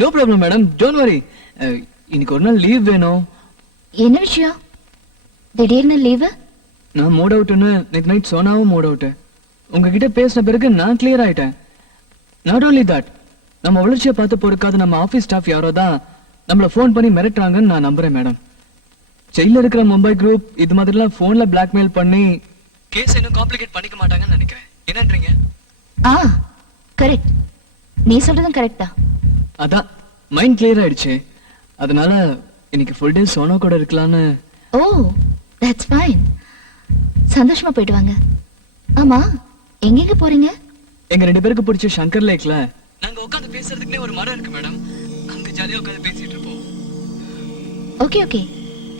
No problem madam, don't worry. இன்னைக்கு ஒரு நாள் லீவ் வேணும். என்ன விஷயம்? திடீர்னு லீவு? நான் மூட் அவுட்னு நேற்று நைட் சோனாவும் மூட் அவுட். உங்ககிட்ட பேசின பிறகு நான் கிளியர் ஆயிட்டேன். நாட் ஓன்லி தட், நம்ம வளர்ச்சியை பார்த்து பொறுக்காத நம்ம ஆபீஸ் ஸ்டாஃப் யாரோ தான் நம்மள ஃபோன் பண்ணி மிரட்டுறாங்கன்னு நான் நம்புறேன் மேடம். ஜெயில இருக்கிற மும்பை குரூப் இது மாதிரிலாம் போன்ல பிளாக்மெயில் பண்ணி கேஸ் இன்னும் காம்ப்ளிகேட் பண்ணிக்க மாட்டாங்கன்னு நினைக்கிறேன். என்னன்றீங்க? கரெக்ட், நீ சொல்றதும் கரெக்ட் தான். அதான் மைண்ட் கிளியர் ஆயிடுச்சு. அதனால இன்னைக்கு ஃபுல் டே சோனா கூட இருக்கலாம்னு. ஓ, தட்ஸ் ஃபைன். சந்தோஷமா போயிட்டு வாங்க. ஆமா, எங்க போறீங்க? எங்க 2 பேருக்கு பிடிச்ச சங்கர் லேக்ல நாங்க உட்கார்ந்து பேசுறதுக்குனே ஒரு மரம் இருக்கு மேடம். அங்க ஜாலியா உட்கார்ந்து பேசிட்டு இருப்போம். Okay okay,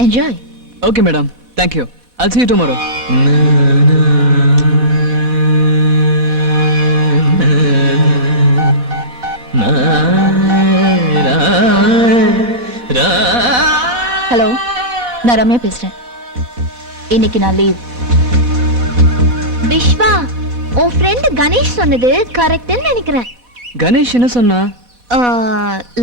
enjoy. Okay madam, thank you. I'll see you tomorrow. Hello, நான் ரம்யா பேசுறேன். இன்னைக்கு நான் லீவ். விஸ்வா, உன் ஃப்ரெண்ட் கணேஷ் சொன்னது கரெக்ட்னு நினைக்கிறேன். கணேஷ் என்ன சொன்னா?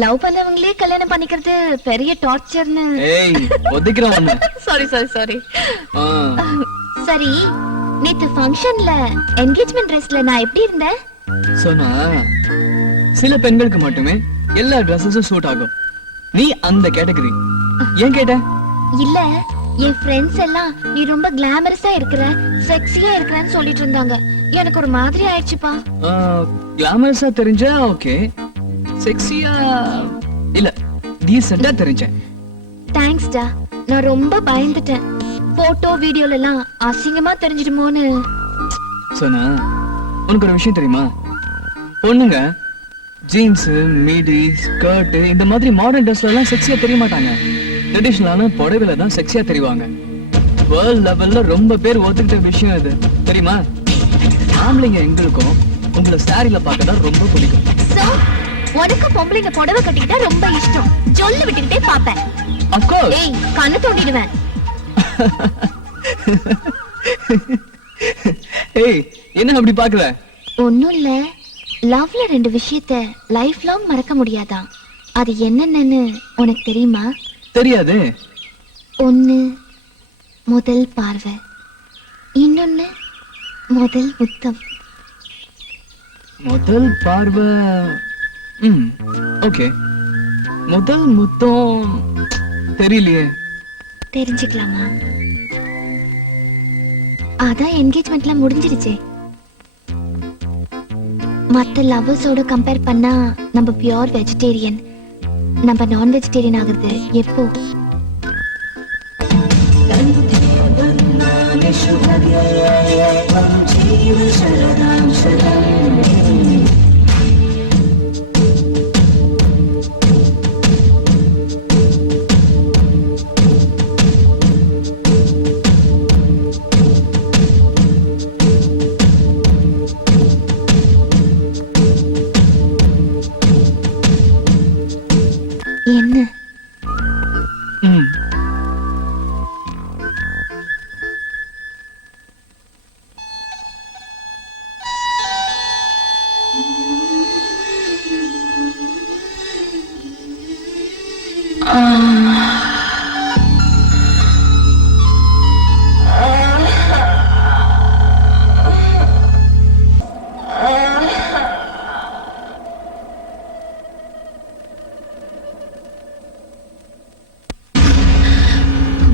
லவ் பண்ணவங்களே கல்யாணம் பண்ணிக்கிறது பெரிய டார்ச்சர்னு. ஏய், ஒதுக்குறேன். Sorry sorry sorry. ஆ, சரி, நேத்து ஃபங்க்ஷன்ல என்கேஜ்மெண்ட் ட்ரெஸ்ல நான் எப்படி இருந்தேன்? சொன்னா சில பெண்களுக்கு மட்டுமே எல்லா ட்ரெஸ்ஸஸும் சூட் ஆகும். நீ அந்த கேட்டகரி. ஏன் கேட்ட? இல்ல, என் ஃப்ரெண்ட்ஸ் எல்லாம் நீ ரொம்ப கிளாமரஸா இருக்கிற, செக்ஸியா இருக்கிறன்னு சொல்லிட்டு இருந்தாங்க. எனக்கு ஒரு மாதிரி ஆயிடுச்சுப்பா. கிளாமரஸா தெரிஞ்சா ஓகே, செக்ஸியா இல்ல, டீசெண்டா தெரிஞ்சேன். தேங்க்ஸ் டா. நான் ரொம்ப பயந்துட்டேன். போட்டோ வீடியோல எல்லாம் அசிங்கமா தெரிஞ்சிடுமோன்னு. சொன்னா உனக்கு ஒரு விஷயம் தெரியுமா? பொண்ணுங்க ஜீன்ஸ், மீடி, ஸ்கர்ட் இந்த மாதிரி மாடர்ன் ட்ரெஸ்ல எல்லாம் செக்ஸியா தெரிய மாட்டாங்க. ட்ரெடிஷனலான புடவைல தான் செக்ஸியா தெரிவாங்க. வேர்ல்ட் லெவல்ல ரொம்ப பேர் ஒத்துக்கிட்ட விஷயம் இது தெரியுமா? ஆம்பளைங்க எங்களுக்கும் உங்களை சாரில பார்க்க தான் ரொம்ப பிடிக்கும். சோ, உனக்கு பொம்பளைங்க புடவை கட்டிக்கிட்டா ரொம்ப இஷ்டம். ஜொல்லு விட்டுக்கிட்டே பாப்பேன். Of course. ஏய், கண்ணு தோண்டிடுவேன். ஏய், என்ன அப்படி பாக்குற? ஒண்ணும் இல்ல, லவ்ல ரெண்டு விஷயத்த லைஃப் லாங் மறக்க முடியாதா? அது என்னென்னு உனக்கு தெரியுமா? தெரியாது. ஒன்னு முதல் பார்வை, இன்னொன்னு முதல் முத்தம். முதல் பார்வை. ஓகே, முதல் முத்தம் தெரியலையே. தெரிஞ்சுக்கலாமா? அதான் என்கேஜ்மெண்ட்ல முடிஞ்சிருச்சே. மத்த லவ்வர்ஸோட கம்பேர் பண்ணா நம்ம பியூர் வெஜிடேரியன். நம்ம நான் வெஜிடேரியன் ஆகுறது எப்போ? जीव शरदां शरणं என்ன?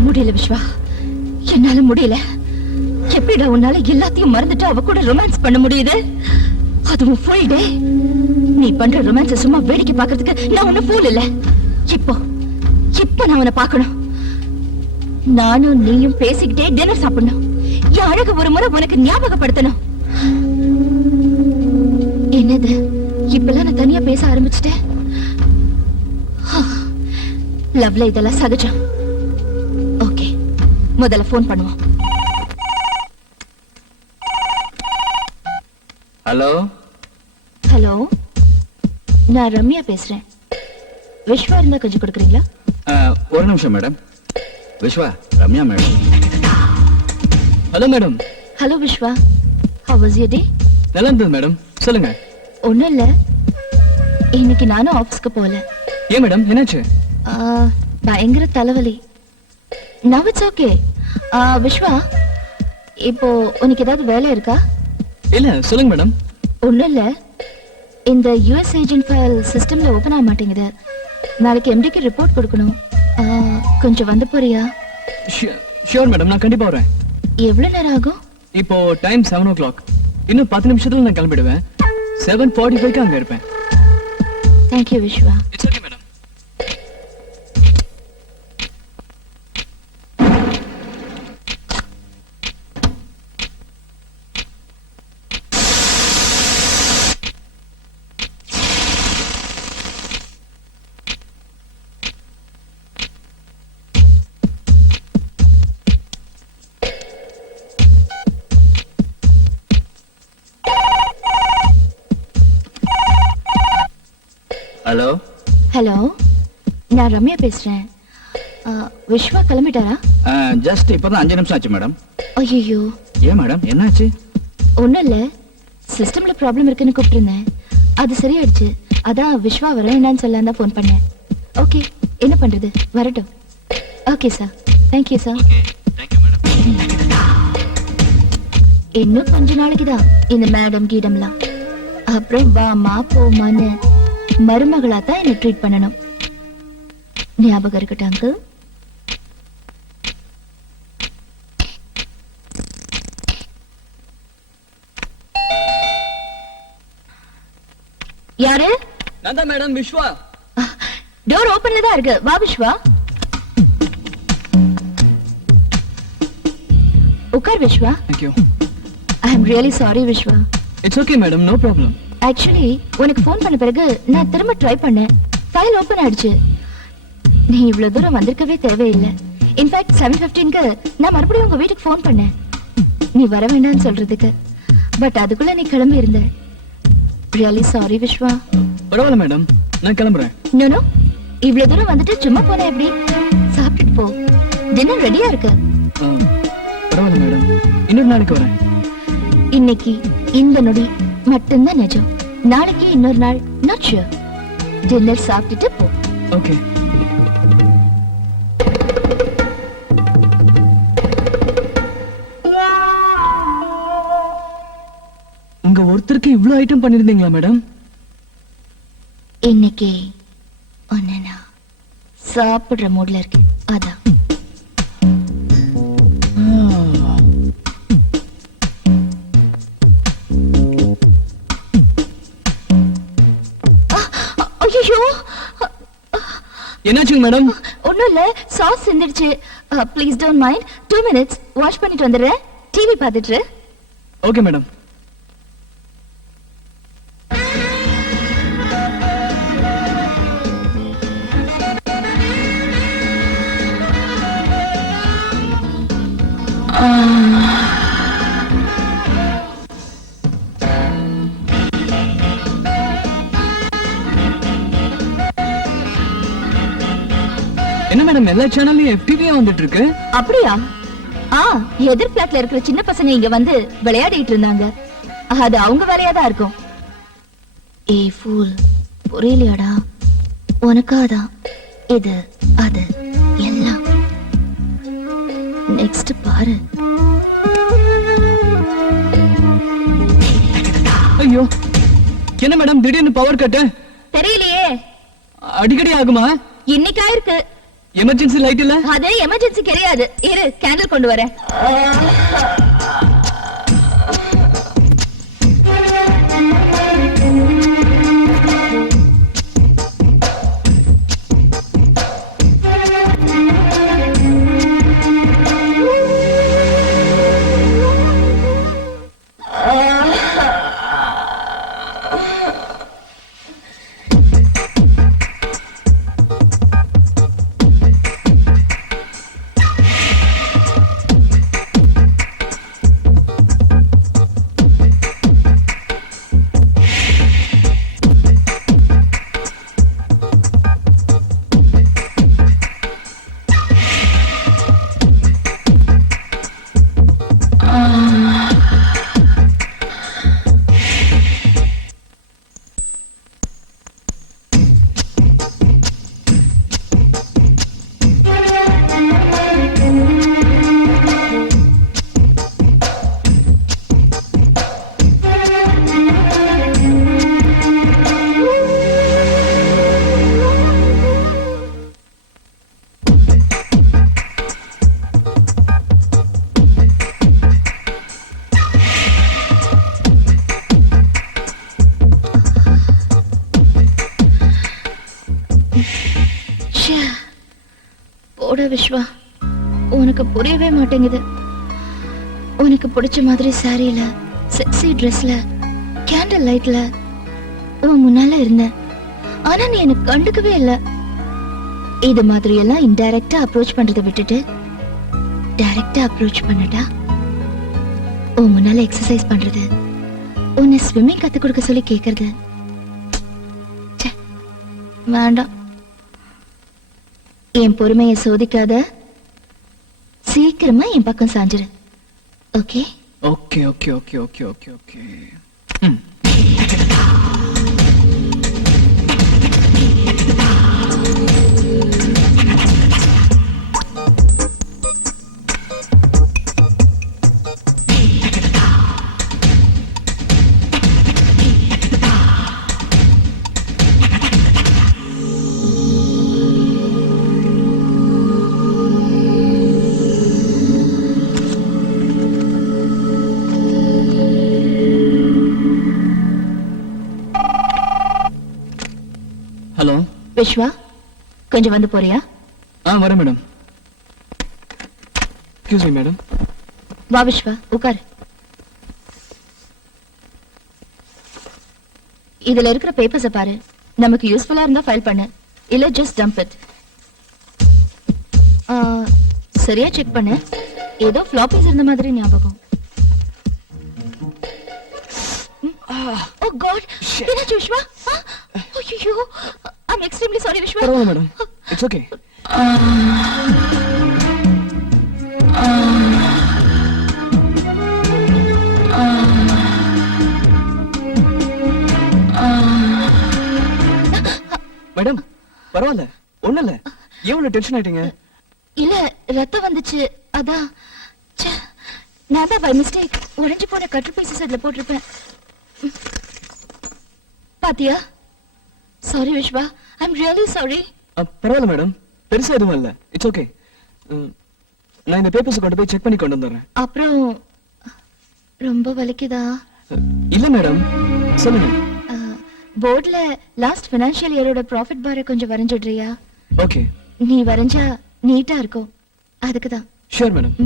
முடியல விஸ்வா, என்னால முடியல. எப்படிடா உன்னால எல்லாத்தையும் மறந்துட்டு அவ கூட ரொமான்ஸ் பண்ண முடியுது? அதுவும் ஃபுல் டே. நீ பண்ற ரொமான்ஸ் சும்மா வேடிக்கை பார்க்கிறதுக்கு நான் ஒன்னும் ஃபூல் இல்ல. இப்போ நான் உன்னை பார்க்கணும். நானும் நீயும் பேசிக்கிட்டே டின்னர் சாப்பிடணும். என் அழகு ஒரு முறை உனக்கு ஞாபகப்படுத்தணும். என்னது, இப்பெல்லாம் நான் தனியா பேச ஆரம்பிச்சிட்டேன். லவ்ல இதெல்லாம் சகஜம். ஓகே, முதல்ல போன் பண்ணுவோம். ஹலோ ஹலோ, நான் ரம்யா பேசுறேன். விஸ்வா இருந்தா கொஞ்சம் கொடுக்குறீங்களா? ஒரு நிமிஷம் madam. Vishwa, Ramya madam. Hello madam. Hello Vishwa, how was your day? நல்லா இருந்தது மேடம், சொல்லுங்க. ஒண்ணும் இல்ல, இன்னைக்கு நானும் ஆபீஸ்க்கு போகல. ஏன் மேடம், என்னாச்சு? பயங்கர தலைவலி. Now it's okay. விஸ்வா, இப்போ உனக்கு ஏதாவது வேலை இருக்கா? இல்ல, சொல்லுங்க மேடம். ஒண்ணும் இல்ல, இந்த யுஎஸ் ஏஜென்ட் ஃபைல் சிஸ்டம்ல ஓபன் ஆக மாட்டேங்குது. நாளைக்கு எம்டிக்கு ரிப்போர்ட் கொடுக்கணும். கொஞ்சம் வந்து போறியா? ஷியோர் மேடம், நான் கண்டிப்பா வரேன். எவ்வளவு நேரம் ஆகும்? இப்போ டைம் 7 o'clock. இன்னும் 10 நிமிஷத்துல நான் கிளம்பிடுவேன். 7:45 அங்க இருப்பேன். Thank you Vishwa. It's okay madam. Hello hello, நான் ரம்யா பேசுறேன். விஸ்வா கிளம்பிட்டாரா? ஜஸ்ட் இப்பதான் 5 நிமிஷம் ஆச்சு மேடம். ஐயோ, ஏன் மேடம் என்னாச்சு? ஒண்ணும் இல்ல, சிஸ்டம்ல ப்ராப்ளம் இருக்குன்னு கூப்பிட்டிருந்தேன். அது சரியாயிடுச்சு. அதான் விஸ்வா வரேன் என்னன்னு சொல்லலாம் தான் ஃபோன் பண்ணேன். ஓகே, என்ன பண்றது, வரட்டும். Okay sir, thank you sir. இன்னும் கொஞ்ச நாளைக்கு தான் இந்த மேடம் கீடம்லாம். அப்புறம் வாமா போமான்னு மருமகளா தான் என்ன ட்ரீட் பண்ணணும். ஞாபகம் இருக்கட்டும் அங்கிள். யாரு? நான் தான் மேடம், விஸ்வா. டோர் ஓபன்ல தான் இருக்கு. வா விஸ்வா, உட்கார் Vishwa. Thank you. I am really sorry Vishwa. It's okay madam, no problem. Actually உனக்கு ஃபோன் பண்ண பிறகு நான் திரும்ப ட்ரை பண்ணேன். ஃபைல் ஓபன் ஆயிடுச்சு. நீ இவ்வளவு தூரம் வந்திருக்கவே தேவையில்லை. இன்ஃபேக்ட் 7:15க்கு நான் மறுபடியும் உங்க வீட்டுக்கு ஃபோன் பண்ணேன் நீ வர வேண்டாம்னு சொல்றதுக்கு. பட் அதுக்குள்ள நீ கிளம்பி இருந்த. Really sorry Vishwa. பரவாயில்ல மேடம், நான் கிளம்புறேன். நோ, இவ்வளவு தூரம் வந்துட்டு சும்மா போன எப்படி? சாப்பிட்டுட்டு போ, டின்னர் ரெடியா இருக்கு. பரவாயில்ல மேடம், இன்னொரு நாளைக்கு வரேன். இன்னைக்கு இந்த நொடி மட்டும்தான் நிஜம். நாளைக்கு இன்னொரு நாள் நாட் ஷூர். டின்னர் சாப்பிட்டுட்டு போ. ஓகே. உங்க ஒருத்தருக்கு இவ்ளோ ஐட்டம் பண்ணிருந்தீங்களா மேடம்? இன்னைக்கு ஒன்னு நான் சாப்பிடுற மூட்ல இருக்கேன், அதான். ஐயோ, என்னாச்சுங்க மேடம்? ஒண்ணும் இல்ல, சாஸ் சிந்திடுச்சு. Please don't mind. 2 minutes wash பண்ணிட்டு வந்துடுறேன். டிவி பார்த்துட்டு. Okay madam. என்ன மேடம், எல்லா சேனல்லையும் FTV வந்துட்டு இருக்கு? அப்படியா? எதிர் பிளாட்ல இருக்கிற சின்ன பசங்க இங்க வந்து விளையாடிட்டு இருந்தாங்க. அது அவங்க வேலையா தான் இருக்கும். ஏ ஃபூல், புரியலையாடா? உனக்காதான் இது அது எல்லாம். நெக்ஸ்ட் பாரு. ஐயோ, என்ன மேடம் திடீர்னு பவர் கட்? தெரியலையே. அடிக்கடி ஆகுமா? இன்னைக்கா இருக்கு. எமர்ஜென்சி லைட் இல்ல? அது எமர்ஜென்சி கிடையாது. இரு, கேண்டில் கொண்டு வரேன். போட விஸ்வா, உனக்கு புரியவே மாட்டேங்குது. உனக்கு பிடிச்ச மாதிரி சாரியில, செக்ஸி ட்ரெஸ்ல, கேண்டில் லைட்ல உன் முன்னால இருந்தேன். ஆனா நீ எனக்கு கண்டுக்கவே இல்ல. இது மாதிரி எல்லாம் இன்டைரக்டா அப்ரோச் பண்றதை விட்டுட்டு டைரக்டா அப்ரோச் பண்ணடா. உன் முன்னால எக்ஸசைஸ் பண்றது, உன்னை ஸ்விம்மிங் கத்து கொடுக்க சொல்லி கேக்குறது, வேண்டாம். என் பொறுமையை சோதிக்காத, சீக்கிரமா என் பக்கம் சாஞ்சிரு. Okay? Okay okay okay okay okay okay. Hello Viswa, கொஞ்சம் வந்து போறியா? வரேன் மேடம். Excuse me madam. வா விஸ்வா, உட்காரு. இதுல இருக்கிற பேப்பர்ஸ பாரு. நமக்கு யூஸ்ஃபுல்லா இருந்தா ஃபைல் பண்ணு, இல்ல ஜஸ்ட் டம்ப் இட். சரியா செக் பண்ணு. ஏதோ ஃப்ளாப்பீஸ் இருந்த மாதிரி ஞாபகம். ஓ காட், என்னாச்சு விஸ்வா? ஐயோ, ஐ அம் எக்ஸ்ட்ரீம்லி சாரி விஸ்வா. பரவாயில்ல மேடம், இட்ஸ் ஓகே. மேடம் பரவாயில்ல, ஒண்ணும் இல்ல. எவ்வளவு டென்ஷன் ஆயிட்டீங்க? இல்ல, ரத்தம் வந்துச்சு, அதான். ச்சே, நான் தான் பை மிஸ்டேக் உடைஞ்சு போன கட்டர் பீசஸ் அதுல போட்டிருப்பேன். பாத்தியா? Sorry Vishwa, I am really sorry. பரவாயில்ல மேடம், பெருசா எதுவும் இல்ல. It's okay. நான் இந்த பேப்பர்ஸ் கொண்டு போய் செக் பண்ணி கொண்டு வந்துடுறேன். அப்புறம் ரொம்ப வலிக்குதா? இல்ல மேடம், சொல்லுங்க. போர்ட்ல லாஸ்ட் ஃபைனான்ஷியல் இயரோட ப்ராஃபிட் பாரை கொஞ்சம் வரைஞ்சிடுறியா? ஓகே. நீ வரைஞ்சா நீட்டா இருக்கும், அதுக்கு தான். Sure madam.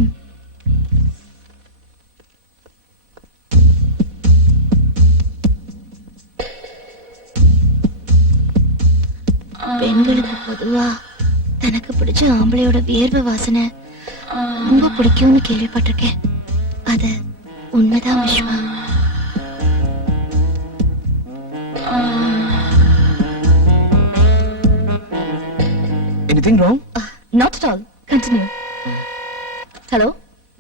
பெண்களுக்கு பொதுவா தனக்கு பிடிச்ச ஆம்பளையோட வியர்வை வாசனை ரொம்ப பிடிக்கும்னு கேள்விப்பட்டிருக்கேன். அது உண்மைதான் Viswa. Anything wrong? Not at all. Continue. Hello,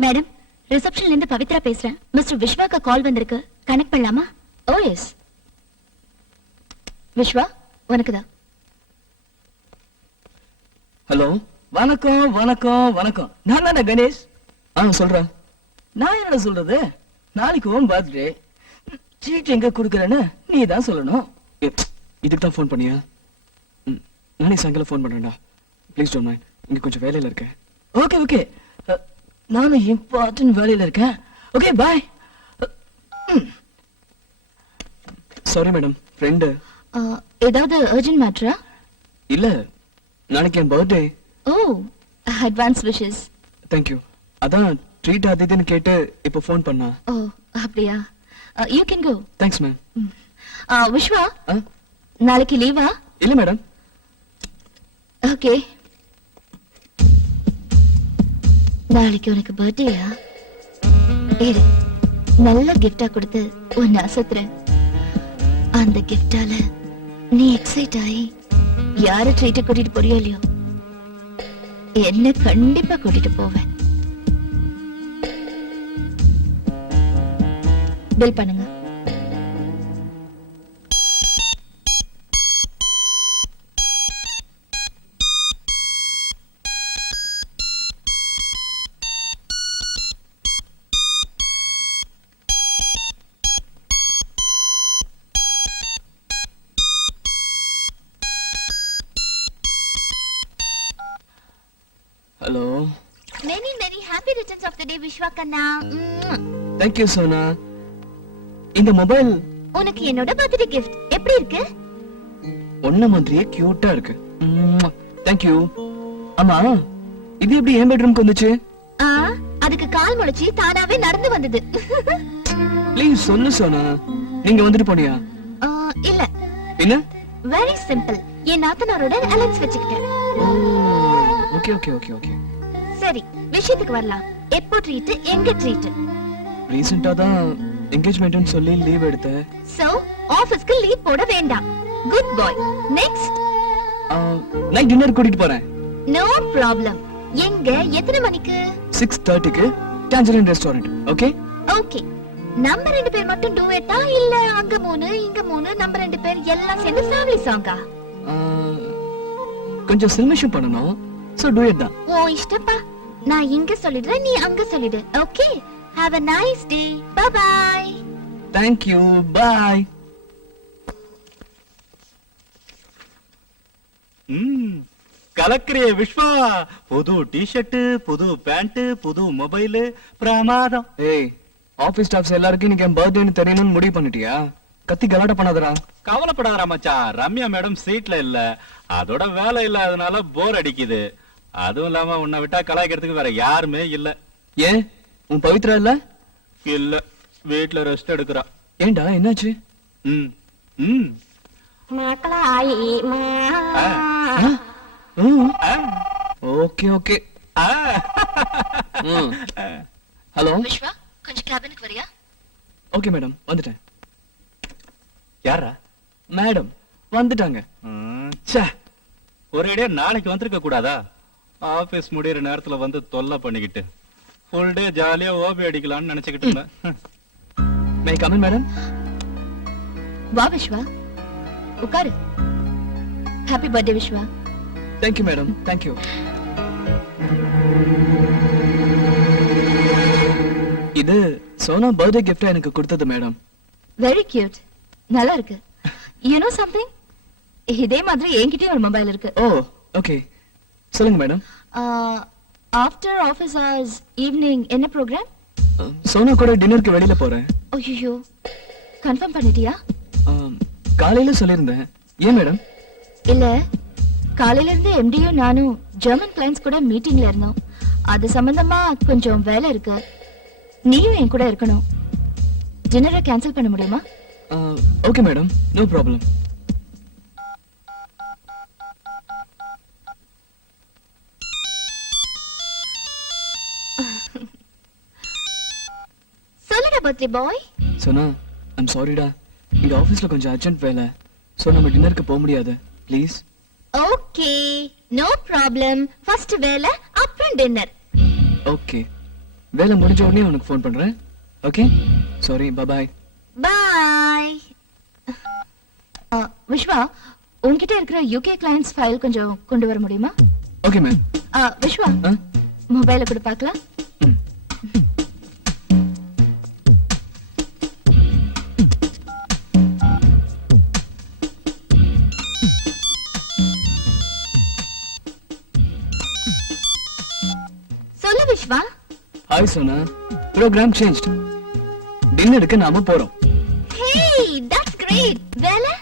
madam, ரிசப்ஷன்ல இருந்து பவித்ரா பேசுறேன். மிஸ்டர் விஸ்வாக்கு கால் வந்திருக்கு, கனெக்ட் பண்ணலாமா? ஓ எஸ். விஸ்வா, உனக்கு தான். ஹலோ, வணக்கம் வணக்கம் வணக்கம். நான் தானே கணேஷ். சொல்றேன். நான் என்ன சொல்றது? நாளைக்கு உன் பர்த்டே. சீட் எங்க குடுக்கறேன்னு நீ தான் சொல்லணும். இதுக்கு தான் ஃபோன் பண்ணியா? நானே சாயங்காலம் ஃபோன் பண்றேன்டா. Please don't mind. இங்க கொஞ்சம் வேலையில இருக்கேன். ஓகே ஓகே, நானும் இம்பார்ட்டன்ட் வேலையில இருக்கேன். Okay bye. Sorry madam, friend. ஏதாவது அர்ஜென்ட் மேட்டரா? இல்ல, நாளைக்கு என் birthday. Oh, advance wishes. Thank you. அதான் ட்ரீட் அது இதுன்னு கேட்டு இப்போ ஃபோன் பண்ணா. ஓ அப்படியா? You can go. Thanks ma'am. Viswa, நாளைக்கு லீவா? இல்ல மேடம். ஓகே. நாளைக்கு உனக்கு பர்த்டேயா? இரு, நல்ல கிஃப்டா கொடுத்து உன்னை அசத்துறேன். அந்த கிஃப்டால நீ எக்ஸைட் ஆகி யார ட்ரீட் கூட்டிட்டு போறியோ இல்லையோ, என்ன கண்டிப்பா கூட்டிட்டு போவேன். பில் பண்ணுங்க. Hello. Many many happy returns of the day Vishwa கண்ணா. Thank you Sona. இந்த மொபைல் உனக்கு என்னோட பர்த்டே gift. எப்படி இருக்கு? ஒன்ன மாதிரியே கியூட்டா இருக்கு. Thank you. ஆமா, இது எப்படி என் பெட்ரூம்க்கு வந்துச்சு? அதுக்கு கால் முளைச்சி தானாவே நடந்து வந்தது. ப்ளீஸ் சொல்லு சோனா. நீங்க வந்துட்டு போனியா? இல்ல. என்ன? Very simple. என் நாத்தனாரோட அலைன்ஸ் வச்சுக்கிட்டேன். Okay okay okay okay. சரி, விஷயத்துக்கு வரலாம். எப்போ ட்ரீட், எங்க ட்ரீட்? ரீசெண்டா தான் என்கேஜ்மென்ட்னு சொல்லி லீவ் எடுத்தேன். சோ ஆபீஸ்க்கு லீவ் போட வேண்டாம். Good bye. Next. Night dinner கூட்டிட்டு போறேன். No problem. எங்க எத்தனை மணிக்கு? 6:30க்கு டான்ஜரின் ரெஸ்டாரண்ட். Okay okay. நம்ம ரெண்டு பேர் மட்டும் டூயட்டா இல்ல அங்க மூணு இங்க மூணு நம்ம ரெண்டு பேர் எல்லாம் சேர்ந்து ஃபேமிலி சாங்கா? கொஞ்சம் சில்மிஷம் பண்ணணும். சோ டூயட் தான். ஓ இஷ்டப்பா. நான் இங்க சொல்லிடுறேன், நீ அங்க சொல்லிடு. Okay. Have a nice day. Bye bye. Thank you. Bye. கலக்கிறிய விஸ்வா, புது டிஷர்ட், புது பேண்ட், புது மொபைல், பிரமாதம். ஏய், ஆபீஸ் ஸ்டாஃப்ஸ் எல்லாருக்கும் இன்னைக்கு என் பர்த்டேன்னு தெரியணும்னு முடிவு பண்ணிட்டியா? கத்தி கலாட்ட பண்ணாதடா. கவலைப்படாத மச்சான், ரம்யா மேடம் சீட்ல இல்ல, அதோட வேலை இல்லாதனால போர் அடிக்குது. அதுவும் இல்லாம உன்னை விட்டா கலாய்க்கிறதுக்கு வேற யாருமே இல்ல. ஏன் உன் பவித்ரா இல்ல? இல்ல, வீட்ல ரெஸ்ட் எடுக்கிறா. ஏண்டா என்னாச்சு? ம் ம் ஓகே ஓகே. ஹலோ விஸ்வா, கொஞ்சம் கேபினுக்கு வரியா? ஓகே மேடம், வந்துட்டேன். யாரா? மேடம் வந்துட்டாங்க. ச்சே, ஒரேடியா நாளைக்கு வந்திருக்க கூடாதா? ஆபீஸ் முடியற நேரத்துல வந்து தொல்லை பண்ணிக்கிட்டு ஃபுல் டே ஜாலியா ஓபி அடிக்கலாம்னு நினைச்சுக்கிட்டு இருந்தேன். May I come in madam? வா விஸ்வா, உட்காரு. Happy birthday Vishwa. Thank you madam, thank you. இது சோனா பர்த்டே கிஃப்ட் எனக்கு கொடுத்தது மேடம். வெரி கியூட், நல்லா இருக்கு. யூ நோ சம்திங், இதே மாதிரி என்கிட்டயும் ஒரு மொபைல் இருக்கு. ஓ ஓகே, சொல்லுங்க madam. After office hours evening என்ன ப்ரோக்ராம்? சோனா கூட டின்னருக்கு வெளியில போறேன். ஐயோ, கன்ஃபார்ம் பண்ணிட்டியா? காலையில சொல்லிருந்தேன். ஏன் மேடம்? இல்ல, காலையில இருந்து எம்டியும் நானும் ஜெர்மன் கிளைண்ட்ஸ் கூட மீட்டிங்ல இருந்தோம். அது சம்பந்தமா கொஞ்சம் வேலை இருக்கு. நீயும் என் கூட இருக்கணும். டின்னரை கேன்சல் பண்ண முடியுமா? Okay madam, no problem. சொல்லுடா பர்த்டே பாய். சோனா, ஐம் சாரிடா. இந்த ஆபீஸ்ல கொஞ்சம் அர்ஜென்ட் வேலை. சோ நம்ம டின்னருக்கு போக முடியாது. Please. Okay, no problem. First வேலை அப்புறம் டின்னர். ஓகே, வேலை முடிஞ்ச உடனே உனக்கு ஃபோன் பண்றேன். Okay, sorry, bye bye. Bye. Viswa, உன்கிட்ட இருக்கிற யூகே கிளைண்ட்ஸ் ஃபைல் கொஞ்சம் கொண்டு வர முடியுமா? Okay ma'am. விஸ்வா, மொபைலை கூட பார்க்கலாம். சொல்லு Vishwa. Hi Sona, program changed. டின்னருக்கு நாம போறோம். Hey, that's great. வேலை?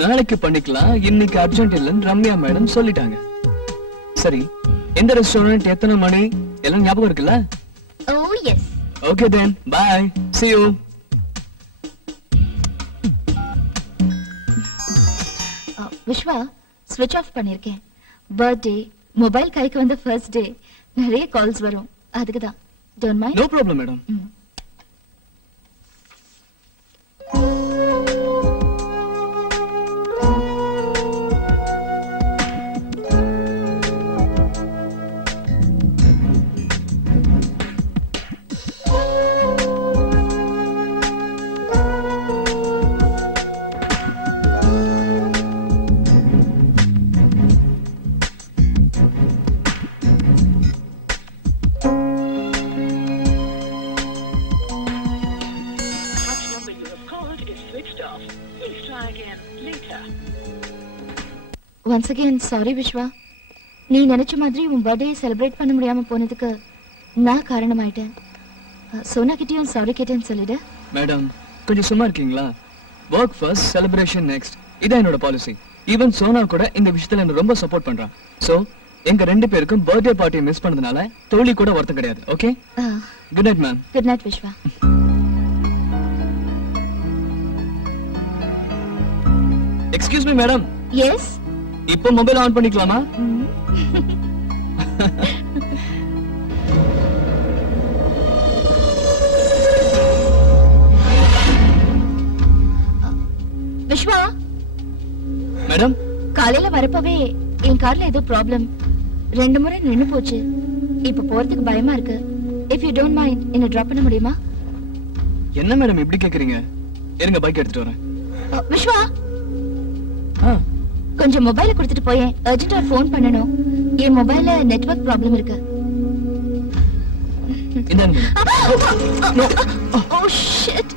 நாளைக்கு பண்ணிக்கலாம், இன்னைக்கு அர்ஜென்ட் இல்லன்னு ரம்யா மேடம் சொல்லிட்டாங்க. சரி, எந்த ரெஸ்டாரண்ட், எத்தனை மணி எல்லாம் ஞாபகம் இருக்குல்ல? Oh yes. Okay then, bye, see you. Vishwa, ஸ்விட்ச் ஆஃப் பண்ணிருக்கேன். பர்த்டே, மொபைல் கைக்கு வந்த ஃபர்ஸ்ட் டே, நிறைய கால்ஸ் வரும். அதுக்கு தான். Don't mind. No problem madam. Once again sorry Vishwa. நீ நினைச்ச மாதிரி உன் பர்த்டே செலிப்ரேட் பண்ண முடியாம போனதுக்கு நான் காரணமாயிட்டேன். சோனா கிட்டயும் சாரி கேட்டேன்னு சொல்லிடு. மேடம், கொஞ்சம் சும்மா இருக்கீங்களா? Work first, celebration next. இதான் என்னோட பாலிசி. ஈவன் சோனா கூட இந்த விஷயத்துல என்ன ரொம்ப சப்போர்ட் பண்றான். சோ எங்க ரெண்டு பேருக்கும் பர்த்டே பார்ட்டியை மிஸ் பண்ணதுனால தோழி கூட வருத்தம் கிடையாது. Okay, good night ma'am. Good night Vishwa. Excuse me madam. Yes. இப்போ மொபைல் ஆன் பண்ணிக்கலாமா? விஸ்வா, மேடம், காலையில வரப்பவே என் கார்ல ஏதோ ப்ராப்ளம். 2 முறை நின்னு போச்சு. இப்ப போறதுக்கு பயமா இருக்கு. இஃப் யூ டோன்ட் மைண்ட் என்ன டிராப் பண்ண முடியுமா? என்ன மேடம் இப்படி கேக்குறீங்க? இருங்க பைக் எடுத்துட்டு வரேன். விஸ்வா, ஆ, கொஞ்சம் மொபைல கொடுத்துட்டு போயேன். அர்ஜென்ட்டா ஃபோன் பண்ணனும். என் மொபைல்ல நெட்வொர்க் ப்ராப்ளம் இருக்கு. இந்தாங்க madam. No. Oh shit.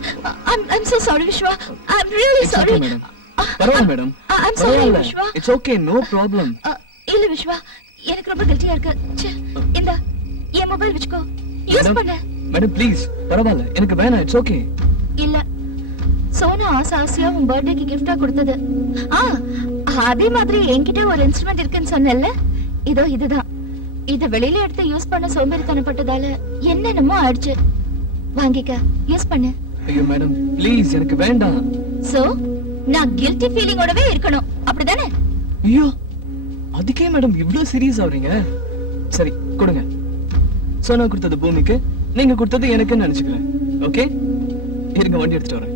I'm so sorry, Vishwa. I'm really It's sorry. okay, madam. பரவாயில்ல madam. I'm sorry, Vishwa. It's okay, no problem. இல்ல விஷ்வா, எனக்கு ரொம்ப கில்ட்டியா இருக்கு. ச்சே, இந்த என் மொபைல் வச்சுக்கோ, யூஸ் பண்ணு. மேடம் ப்ளீஸ், பரவாயில்ல, எனக்கு வேணாம். It's okay. இல்ல, சோனா ஆசையா உன் பர்த்டேக்கு கிஃப்டா கொடுத்தது. அதே மாதிரி என்கிட்ட ஒரு இன்ஸ்ட்ருமெண்ட் இருக்குன்னு சொன்னேன்ல, இதோ இதுதான். இத வெளியில எடுத்து யூஸ் பண்ண சோம்பேறித்தனப்பட்டதால என்னென்னமோ ஆயிடுச்சு. வாங்கிக்க, யூஸ் பண்ணு. ஐயோ மேடம் ப்ளீஸ், எனக்கு வேண்டாம். சோ நான் கில்ட்டி ஃபீலிங்கோடவே இருக்கணும், அப்படிதானே? ஐயோ, அதுக்கே மேடம் இவ்ளோ சீரியஸ் ஆவறீங்க? சரி கொடுங்க. சோனா கொடுத்தது பூமிக்கு, நீங்க கொடுத்தது எனக்குன்னு நினைச்சுக்கிறேன். ஓகே, இருங்க வண்டி எடுத்துட்டு வரேன்.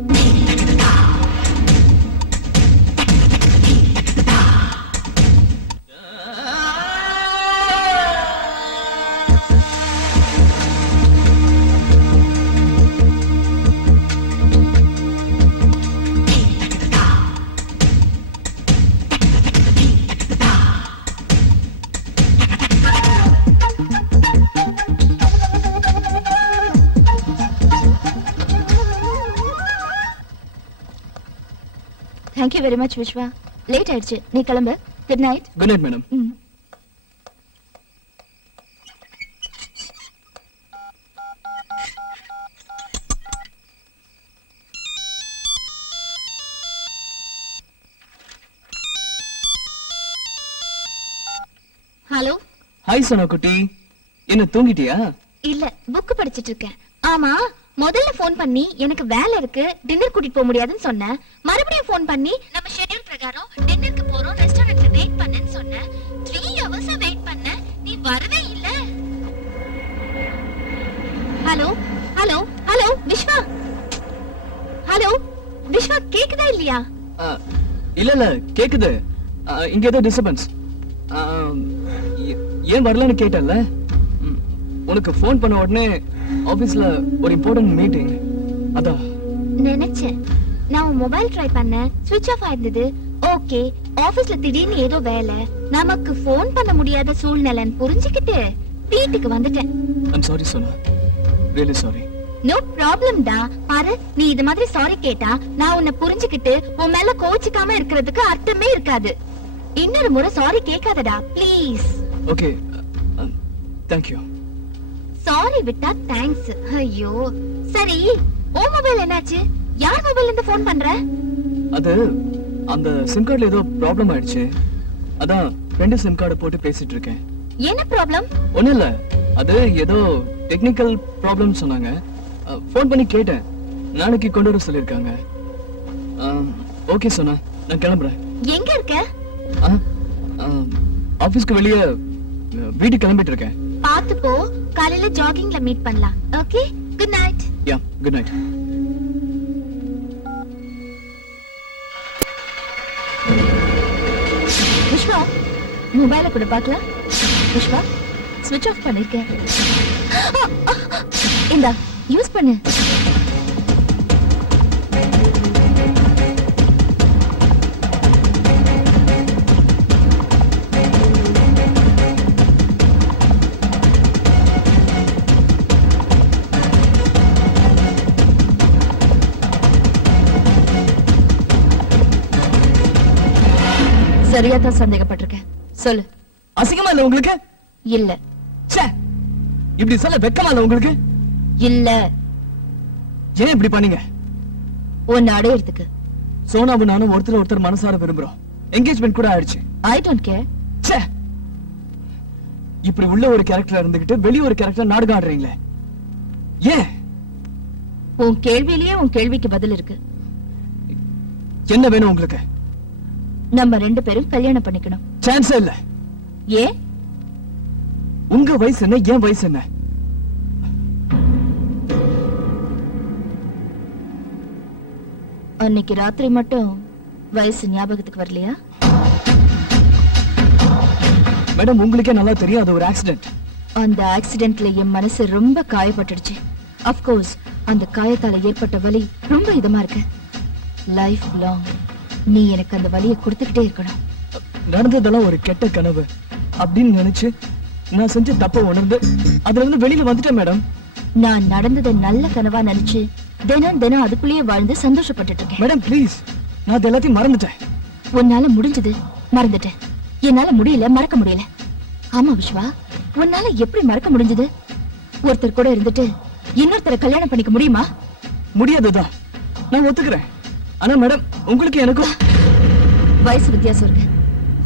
Thank you very much, Vishwa. Late ஆயிடுச்சு, நீ கிளம்பு. Good night. Good night madam. Hello. Hi Sona குட்டி, என்ன தூங்கிட்டியா? இல்ல, புக் படிச்சிட்டு இருக்கேன். ஆமா, முதல்ல ஃபோன் பண்ணி எனக்கு வேலை இருக்கு, டின்னர் கூட்டிட்டு போக முடியாதுன்னு சொன்னேன். மறுபடியும் ஃபோன் பண்ணி நம்ம ஷெட்யூல் பிரகாரம் டின்னருக்கு போறோம், ரெஸ்டாரண்ட்ல வெயிட் பண்ணுன்னு சொன்னேன். 3 ஹவர்ஸா வெயிட் பண்ண, நீ வரவே இல்ல. Hello hello hello Vishwa. Hello Vishwa, கேக்குதா இல்லையா? இல்ல இல்ல கேக்குது. இங்க ஏதோ டிஸ்டர்பன்ஸ். ஏன் வரலன்னு கேட்டல. உனக்கு ஃபோன் பண்ண உடனே ஆபீஸ்ல ஒரு இம்பார்ட்டன்ட் மீட்டிங், அதான் நினைச்சேன். நான் உன் மொபைல் ட்ரை பண்ணேன், ஸ்விட்ச் ஆஃப் ஆயிருந்தது. ஓகே, ஆபீஸ்ல திடீர்னு ஏதோ வேலை, நமக்கு ஃபோன் பண்ண முடியாத சூழ்நிலைன்னு புரிஞ்சுக்கிட்டு வீட்டுக்கு வந்துட்டேன். I'm sorry Sona, really sorry. No problem டா. பாரு, நீ இது மாதிரி சாரி கேட்டா நான் உன்னை புரிஞ்சுக்கிட்டு உன் மேல கோச்சிக்காம இருக்கிறதுக்கு அர்த்தமே இருக்காது. இன்னொரு முறை சாரி கேட்காதடா please. Okay, thank you. Sorry விட்டா தேங்க்ஸ். ஐயோ, சரி, ஓ மொபைல் என்னாச்சு? யார் மொபைல்ல இருந்து ஃபோன் பண்ற? அது அந்த சிம் கார்டுல ஏதோ ப்ராப்ளம் ஆயிடுச்சு, அதான் 2 சிம் கார்டு போட்டு பேசிட்டு இருக்கேன். என்ன ப்ராப்ளம்? ஒண்ணும் இல்ல, அது ஏதோ டெக்னிக்கல் ப்ராப்ளம் சொன்னாங்க. ஃபோன் பண்ணி கேட்டேன், நாளைக்கு கொண்டு வர சொல்லிருக்காங்க. ஓகே சொன்னா, நான் கிளம்புறேன். எங்க இருக்க? ஆபீஸ்க்கு வெளியே வீட்டுக்கு கிளம்பிட்டு இருக்கேன். பாத்து போ, காலையில ஜாகிங்ல மீட் பண்ணலாம். Okay, good night. Yeah, good night. Vishwa, mobile கூட பார்க்கலாம். விஷ்வா, ஸ்விட்ச் ஆஃப் பண்ணிருக்கேன். இந்தா, யூஸ் பண்ணு. சரியா தான் சந்தேகப்பட்டிருக்கேன். சொல்லு. அசிங்கமா இல்ல உங்களுக்கு? இல்ல. ச்சே, இப்படி சொல்ல வெக்கமா இல்ல உங்களுக்கு? இல்ல. ஏன் இப்படி பண்ணீங்க? உன்னை அடையறதுக்கு. சோனாவும் நானும் ஒருத்தர் மனசார விரும்புறோம். என்கேஜ்மெண்ட் கூட ஆயிடுச்சு. I don't care. ச்சே, இப்படி உள்ள ஒரு கேரக்டர் இருந்துகிட்டு வெளிய ஒரு கேரக்டர் நாடகம் ஆடுறீங்களே, ஏன்? உன் கேள்வியிலேயே உன் கேள்விக்கு பதில் இருக்கு. என்ன வேணும் உங்களுக்கு? நம்ம 2 பேரும் கல்யாணம் பண்ணிக்கணும். சான்ஸே இல்ல. ஏன்? உங்க வயசு என்ன, என் வயசு என்ன? அன்னைக்கு ராத்திரி மட்டும் வயசு ஞாபகத்துக்கு வரலையா? மேடம் உங்களுக்கே நல்லா தெரியும் அது ஒரு ஆக்சிடென்ட். அந்த ஆக்சிடென்ட்ல என் மனசு ரொம்ப காயப்பட்டுடுச்சு. அஃப்கோர்ஸ் அந்த காயத்தால ஏற்பட்ட வலி ரொம்ப இதமா இருக்கு. லைஃப் லாங் நீ எனக்கு அந்த வலியை கொடுத்துக்கிட்டே இருக்கணும். நடந்ததெல்லாம் ஒரு கெட்ட கனவு அப்படின்னு நினைச்சு நான் செஞ்ச தப்ப உணர்ந்து அதுல இருந்து வெளியில வந்துட்டேன் மேடம். நான் நடந்ததை நல்ல கனவா நினைச்சு தினம் தினம் அதுக்குள்ளேயே வாழ்ந்து சந்தோஷப்பட்டுட்டு இருக்கேன். மேடம் ப்ளீஸ், நான் அது எல்லாத்தையும் மறந்துட்டேன். உன்னால முடிஞ்சது மறந்துட்டேன், என்னால முடியல, மறக்க முடியல. ஆமா விஸ்வா, உன்னால எப்படி மறக்க முடிஞ்சது? ஒருத்தர் கூட இருந்துட்டு இன்னொருத்தரை கல்யாணம் பண்ணிக்க முடியுமா? முடியாதுதான், நான் ஒத்துக்கிறேன். ஆனா மேடம் உங்களுக்கு எனக்கும் வயசு வித்தியாசம் இருக்கு.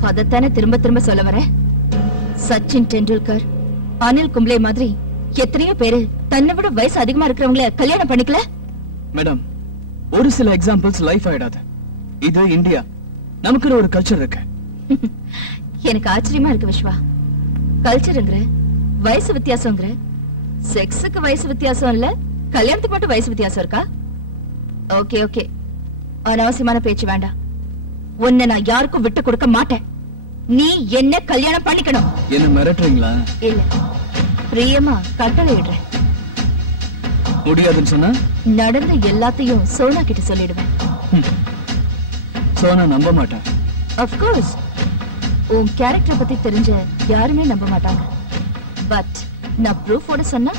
அதைத்தானே திரும்ப திரும்ப சொல்ல வரேன். சச்சின் டெண்டுல்கர், அனில் கும்ப்ளே மாதிரி எத்தனையோ பேரு தன்னை விட வயசு அதிகமா இருக்கிறவங்கள கல்யாணம் பண்ணிக்கல. மேடம் ஒரு சில எக்ஸாம்பிள்ஸ் லைஃப் ஆயிடாது. இது இந்தியா, நமக்குன்னு ஒரு கல்ச்சர் இருக்கு. எனக்கு ஆச்சரியமா இருக்கு விஸ்வா. கல்ச்சருங்கிற, வயசு வித்தியாசங்கிற, செக்ஸுக்கு வயசு வித்தியாசம் இல்ல, கல்யாணத்துக்கு மட்டும் வயசு வித்தியாசம் இருக்கா? ஓகே ஓகே, அனாவசியமான பேச்சு வேண்டாம். உன்னை நான் யாருக்கும் விட்டு கொடுக்க மாட்டேன். நீ என்ன கல்யாணம் பண்ணிக்கணும். என்ன மிரட்டுறீங்களா? இல்ல, பிரியமா கட்டளை இடுறேன். முடியாதுன்னு சொன்னா நடந்த எல்லாத்தையும் சோனா கிட்ட சொல்லிடுவேன். சோனா நம்ப மாட்டேன். ஆஃப் கோர்ஸ், உன் கேரக்டர் பத்தி தெரிஞ்ச யாருமே நம்ப மாட்டாங்க. பட் நான் ப்ரூஃபோட சொன்னா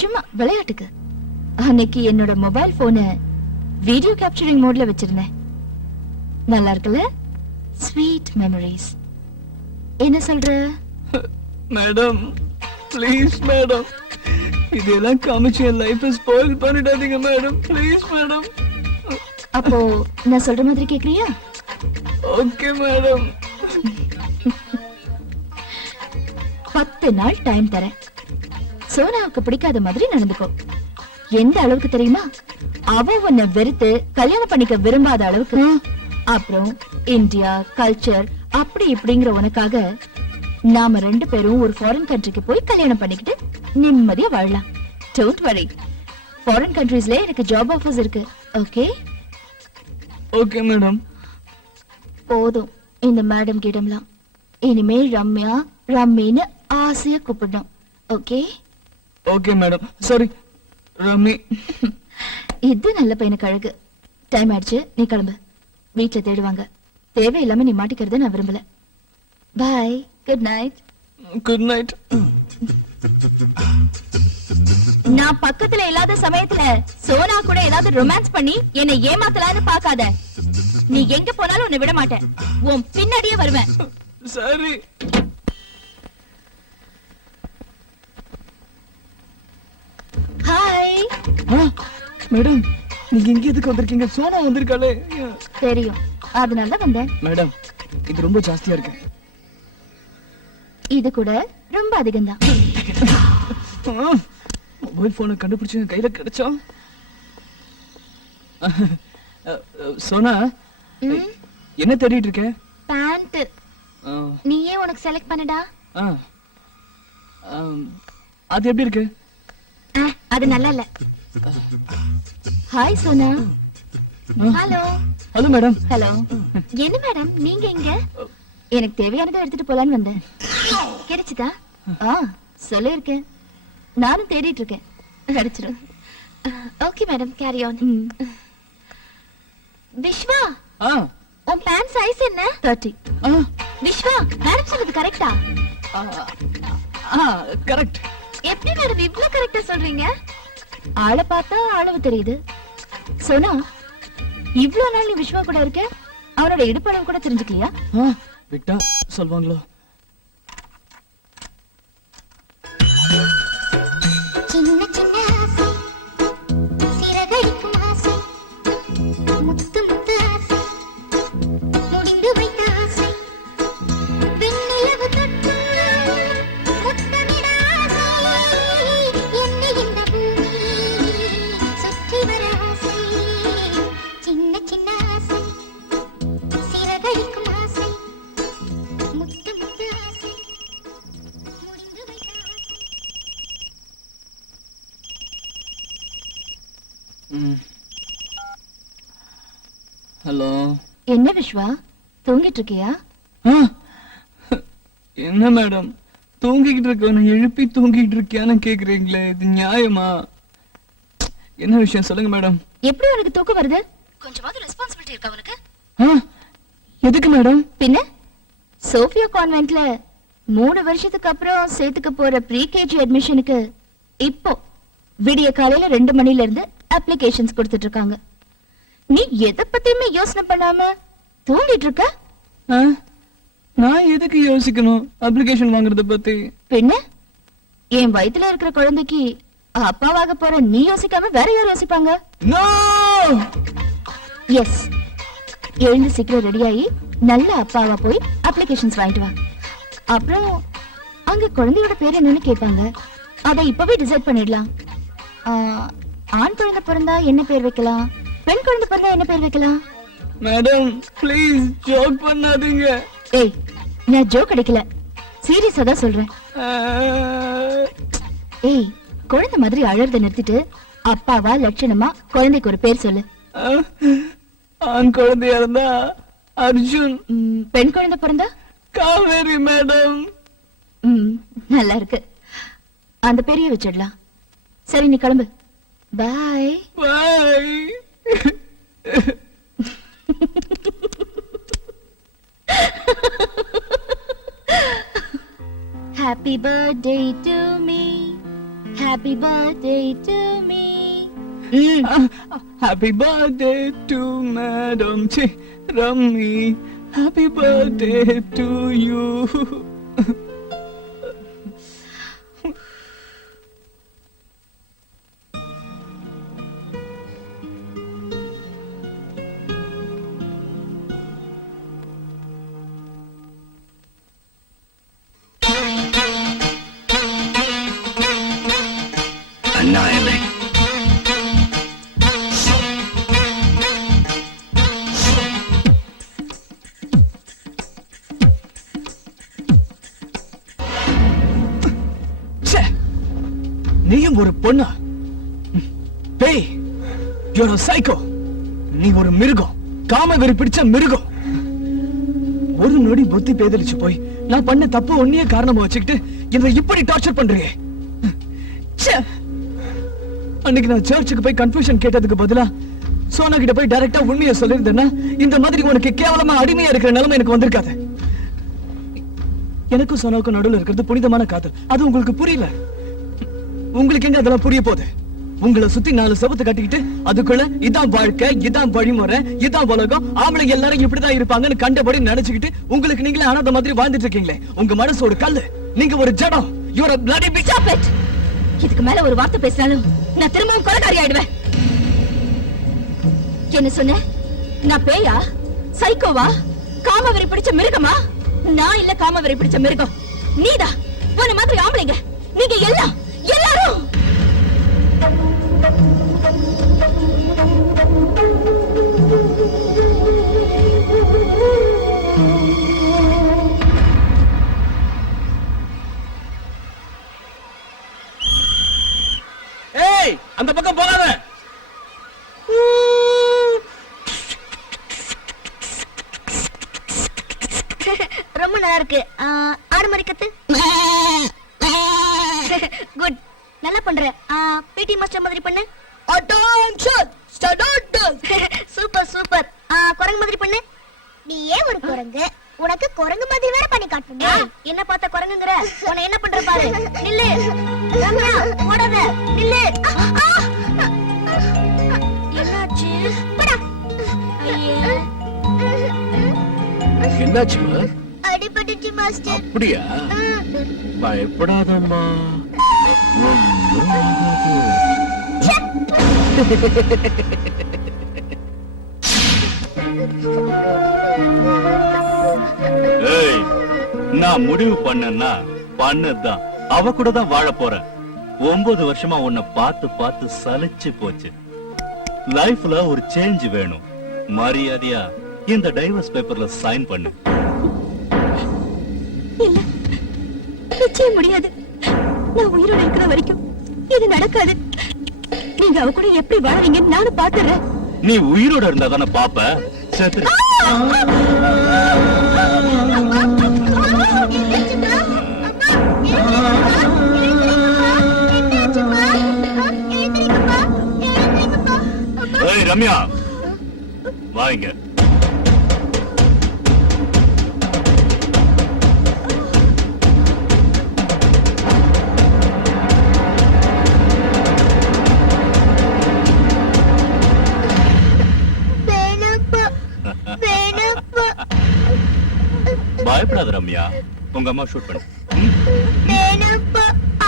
சும்மா விளையாட்டுக்கு. அன்னைக்கு என்னோட மொபைல் போனை வீடியோ கேப்சரிங் மோட்ல வச்சிருந்தேன். நல்லா இருக்குல்ல? Sweet memories. என்ன சொல்ற? மேடம் ப்ளீஸ் மேடம், இதெல்லாம் காமிச்சு என் லைஃப் ஸ்பாயில் பண்ணிடாதீங்க மேடம், ப்ளீஸ் மேடம். அப்போ நான் சொல்ற மாதிரி கேக்குறியா? Okay madam. 10 நாள் டைம் தரேன். சோனாவுக்கு பிடிக்காத மாதிரி நடந்துக்கோ. எந்த அளவுக்கு தெரியுமா? அவ உன்னை வெறுத்து கல்யாணம் பண்ணிக்க விரும்பாத அளவுக்கு. அப்புறம் இந்தியா கல்ச்சர் அப்படி இப்படிங்கிற உனக்காக நாம 2 பேரும் ஒரு ஃபாரின் கண்ட்ரிக்கு போய் கல்யாணம் பண்ணிக்கிட்டு நிம்மதியா வாழலாம். டோன்ட் வரி, ஃபாரின் கண்ட்ரீஸ்ல எனக்கு ஜாப் ஆஃபர்ஸ் இருக்கு. Okay okay madam. போதும் இந்த மேடம் கிடம்லாம். இனிமே ரம்யா ரம்மின்னு ஆசையா கூப்பிடணும். Okay okay madam. Sorry rummy. இது நல்ல பையனுக்கு அழகு. டைம் ஆயிடுச்சு, நீ கிளம்பு. வீட்டுல தேடுவாங்க. தேவையில்லாம நீ மாட்டிக்கிறத நான் விரும்பல. பாய், குட் நைட். Good night. நான் பக்கத்துல இல்லாத சமயத்துல சோனா கூட ஏதாவது ரொமான்ஸ் பண்ணி என்னை ஏமாத்தலான்னு பாக்காத. நீ எங்க போனாலும் உன்னை விட மாட்டேன். உன் பின்னாடியே வருவேன். சரி. ஹாய். மேடம் நீங்க இங்க எதுக்கு வந்திருக்கீங்க? சோனா வந்திருக்காளே. தெரியும், அதனாலதான் வந்தேன். மேடம் இது ரொம்ப ஜாஸ்தியா இருக்கு. இது கூட ரொம்ப அதிகம்தான். மொபைல் போனை கண்டுபிடிச்சு கையில கிடைச்சா. சோனா என்ன தேடிட்டு இருக்க? பேண்ட். நீயே உனக்கு செலக்ட் பண்ணுடா. அது எப்படி இருக்கு? அது நல்லா இல்ல. Hi Sona. Hello. Hello madam. Hello. என்ன மேடம் நீங்க எங்க? எனக்கு தேவையானதை எடுத்துட்டு போலான்னு வந்தேன். கிடைச்சதா? சொல்லிருக்கேன். நானும் தேடிட்டு இருக்கேன். கிடைச்சிடும். Okay madam, carry on. Vishwa, உன் பேண்ட் சைஸ் என்ன? 30. விஸ்வா, மேடம் சொன்னது கரெக்ட்டா? கரெக்ட். எப்படி மேடம் இவ்ளோ கரெக்ட்டா சொல்றீங்க? ஆளை பார்த்தா அளவு தெரியுது. சோனா, இவ்ளோ நாள் நீ விஸ்வா கூட இருக்க, அவனோட இடுப்பளவு கூட தெரிஞ்சுக்கலையா? விட்டா சொல்வாங்களோ? சின்ன சின்ன ஆசை, சிறகடிக்கும் ஆசை, முத்து முத்து ஆசை, முடிந்து வைத்த ஆசை, வெண்ணிலவு தொட்டு முத்தமிட ஆசை, என்னை இந்த பூமி சுற்றி வர ஆசை, சின்ன சின்ன ஆசை, சிறகடிக்கும் ஆசை, முத்து முத்து ஆசை, முடிந்து வைத்த ஆசை. ஹலோ. என்ன விஸ்வா, தூங்கிட்டு இருக்கியா? என்ன மேடம், தூங்கிக்கிட்டு இருக்கவன எழுப்பி தூங்கிட்டு இருக்கியான்னு கேக்குறீங்களே, இது நியாயமா? என்ன விஷயம் சொல்லுங்க மேடம். எப்படி உனக்கு தூக்கம் வருது? கொஞ்சமாவது ரெஸ்பான்சிபிலிட்டி இருக்கா உனக்கு? எதுக்கு மேடம்? பின்ன சோஃபியா கான்வென்ட்ல 3 வருஷத்துக்கு அப்புறம் சேர்த்துக்க போற ப்ரீகேஜி அட்மிஷனுக்கு இப்போ விடிய காலையில 2 மணில இருந்து அப்ளிகேஷன்ஸ் கொடுத்துட்டு இருக்காங்க. நீ எதை பத்தியுமே யோசனை பண்ணாம தூங்கிட்டு இருக்க? நான் எதுக்கு யோசிக்கணும் அப்ளிகேஷன் வாங்குறத பத்தி? பின்ன என் வயித்துல இருக்கிற குழந்தைக்கு அப்பாவாக போற நீ யோசிக்காம வேற யார் யோசிப்பாங்க? எஸ், எழுந்து சீக்கிரம் ரெடியாகி நல்ல அப்பாவா போய் அப்ளிகேஷன்ஸ் வாங்கிட்டு வா. அப்புறம் அங்க குழந்தையோட பேர் என்னன்னு கேட்பாங்க. அதை இப்பவே டிசைட் பண்ணிடலாம். ஆண் குழந்தை பிறந்தா என்ன பேர் வைக்கலாம், பெண் குழந்தை பிறந்தா என்ன பேர் வைக்கலாம்? மேடம் ப்ளீஸ் ஜோக் பண்ணாதீங்க. ஏய், நான் ஜோக் அடிக்கல, சீரியஸா தான் சொல்றேன். ஏய், குழந்தை மாதிரி அழறத நிறுத்திட்டு அப்பாவா லட்சணமா குழந்தைக்கு ஒரு பேர் சொல்லு. ஆண் குழந்தையா இருந்தா அர்ஜுன். பெண் குழந்தை பிறந்தா காவேரி மேடம். நல்லா இருக்கு, அந்த பேரையே வச்சிடலாம். சரி, நீ கிளம்பு. பாய் பாய். Happy birthday to me, happy birthday to me. Happy birthday to Madam Rammi. Happy birthday to you. அண்ணாயில்லை. நீயும் ஒரு பொண்ணா? பேய், you're a psycho. நீ ஒரு மிருகம், காமவெறி பிடிச்ச மிருகம். ஒரு நொடி புத்தி பேதலிச்சு போய் நான் பண்ண தப்பு ஒன்னையே காரணமா வச்சுக்கிட்டு என்னை இப்படி டார்ச்சர் பண்றியே. அன்னைக்கு நான் சர்ச்சுக்கு போய் கன்ஃபியூஷன் கேட்டதுக்கு பதிலா சோனா கிட்ட போய் டைரக்டா உண்மையை சொல்லிருந்தேன்னா இந்த மாதிரி உனக்கு கேவலமா அடிமையா இருக்கிற நிலைமை எனக்கு வந்திருக்காது. எனக்கும் சோனாவுக்கும் நடுவில் இருக்கிறது புனிதமான காதல், அது உங்களுக்கு புரியல. உங்களுக்கு எங்க அதெல்லாம் புரிய போகுது? உங்களை சுத்தி 4 செவத்து கட்டிக்கிட்டு அதுக்குள்ள இதான் வாழ்க்கை, இதான் வழிமுறை, இதான் உலகம், ஆம்பளைங்க எல்லாரும் இப்படிதான் இருப்பாங்கன்னு கண்டபடி நினைச்சுக்கிட்டு உங்களுக்கு நீங்களே அனாதை மாதிரி வாழ்ந்துட்டு இருக்கீங்களே. உங்க மனசு ஒரு கல்லு, நீங்க ஒரு ஜடம். You are a bloody bitch. Stop it. இதுக்கு மேல ஒரு வார்த்தை பேசினாலும் நான் திரும்பவும் கொலைகாரி ஆயிடுவேன். என்ன சொன்ன? நான் பேயா, சைக்கோவா, காமவெறி பிடிச்ச மிருகமா? நான் இல்ல காமவெறி பிடிச்ச மிருகம், நீதான். உன்ன மாதிரி ஆம்பளைங்க நீங்க எல்லாம் எல்லாரும். ஏய், அந்த பக்கம் போகாத. ரொம்ப நல்லா இருக்கு. 6 மணி கத்து. குட், நல்லா பண்ற. பிடி மாஸ்டர் மாதிரி பண்ணு. Attention, start. Super super. குரங்கு மாதிரி பண்ணு. நீ ஏன் ஒரு குரங்கு? உனக்கு குரங்கு மாதிரி வேற பண்ணி காட்டுங்க. என்ன பார்த்த குரங்குங்கற? உன்னை என்ன பண்ற பாரு. நில்லு ரம்யா, ஓடாத. நில்லு. என்னாச்சு? போடா. ஐயே, என்னாச்சுமா? அடிபட்டுச்சு மாஸ்டர். அப்படியா? பயப்படாதம்மா. ஏய், நான் முடிவு பண்ணேன்னா பண்ணதுதான். அவ கூட தான் வாழ போறேன். 9 வருஷமா உன்னை பார்த்து பார்த்து சலிச்சு போச்சு. லைஃப்ல ஒரு சேஞ்ச் வேணும். மரியாதையா இந்த டைவர்ஸ் பேப்பர்ல சைன் பண்ணு. இல்ல, நிச்சயம் முடியாது. நான் உயிரோட இருக்கிற வரைக்கும் இது நடக்காது. நீங்க அவ கூட எப்படி வாழறீங்கன்னு நானும் பாத்துறேன். நீ உயிரோட இருந்தா தானே பாப்ப செத்துரு. ஏய் ரம்யா வாங்க. பயப்படாத ரம்யா, உங்க அம்மா ஷூட் பண்ணு.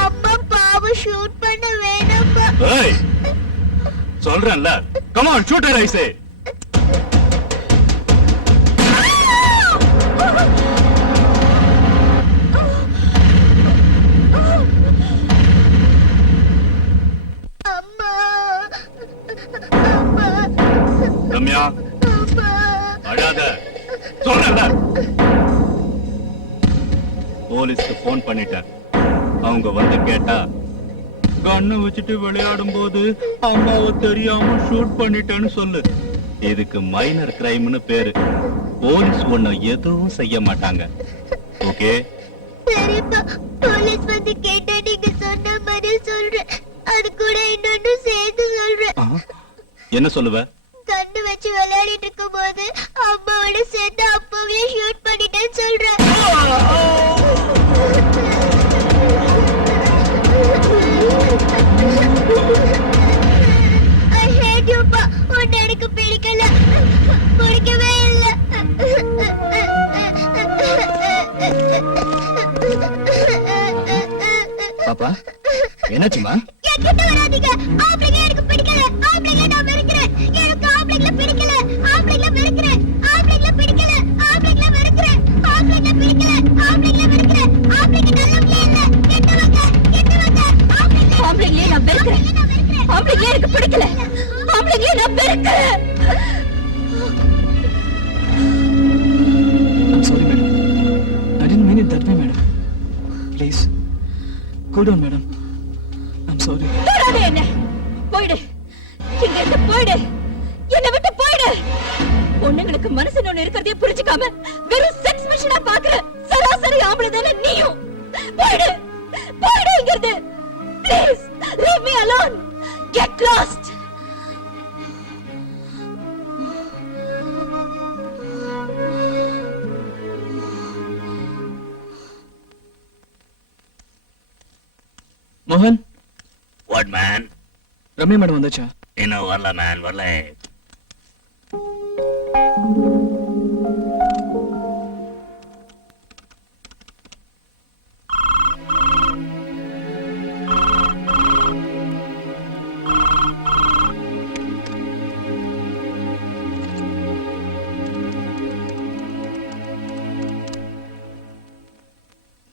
அம்மா பாவம் ஷூட் பண்ண வேணாம்ப்பா. ஏய் சொல்றேன்ல, come on shoot her I say. Ramya அழாத சொல்றேன்ல. போலீஸ்க்கு போன் பண்ணிட்டேன். அவங்க வந்து கேட்டா கண்ணை வச்சுட்டு விளையாடும் போது அம்மாவை தெரியாம ஷூட் பண்ணிட்டேன்னு சொல்லு. இதுக்கு மைனர் கிரைம்னு பேரு. போலீஸ் ஒண்ணு எதுவும் செய்ய மாட்டாங்க. ஓகே சரிப்பா, போலீஸ் வந்து கேட்டா நீங்க சொன்ன மாதிரி சொல்றேன். அது கூட இன்னொன்னு சேர்த்து சொல்றேன். என்ன சொல்லுவ? கண்ணு வச்சு விளையாடிட்டு இருக்கும் போது அம்மாவோட சேர்த்து அப்பவே ஷூட் பண்ணிட்டேன்னு சொல்றேன். I hate you, பா. உன்னை எனக்கு பிடிக்கல, பிடிக்கவே இல்லை. பாப்பா என்னாச்சுமா? என் கிட்ட வராதீங்க. ஆம்பளைங்க எனக்கு பிடிக்கல. ஆம்பளைங்க நான் வெறுக்கிறேன். எனக்கு ஆம்பளைங்கள பிடிக்கல. ஆம்பளைங்கள வெறுக்கிறேன். ஆம்பளைங்கள பிடிக்கல. ஆம்பளைங்கள வெறுக்கிறேன். ஆம்பளைங்கள பிடிக்கல. ஆம்பளைங்கள வெறுக்கிறேன். ஆம்பளைங்க நல்லவங்களே இல்ல. கெட்டவங்க, கெட்டவங்க. ஆம்பளைங்களே நான் வெறுக்கிறேன். ஆம்பளைங்களே எனக்கு பிடிக்கல. ஆம்பளைங்களே நான் வெறுக்கிறேன். I'm sorry, madam. I didn't mean it that way, madam. Please, cool down, madam. I'm sorry. தொடாதே என்ன. போயிடு. இங்க இருந்து போயிடு. என்னை விட்டு போயிடு. பொண்ணுங்களுக்கு மனசுன்னு ஒண்ணு இருக்கிறதே புரிஞ்சுக்காம வெறும் செக்ஸ் மிஷினா பாக்குற சராசரி ஆம்பளை தானே நீயும். போயிடு. போயிடு இங்க இருந்து. Please, leave me alone. Get lost. மோகன், வாட் மேன்? ரம்யா மேடம் வந்தாச்சா? இன்னும் வரல மேன், வரல.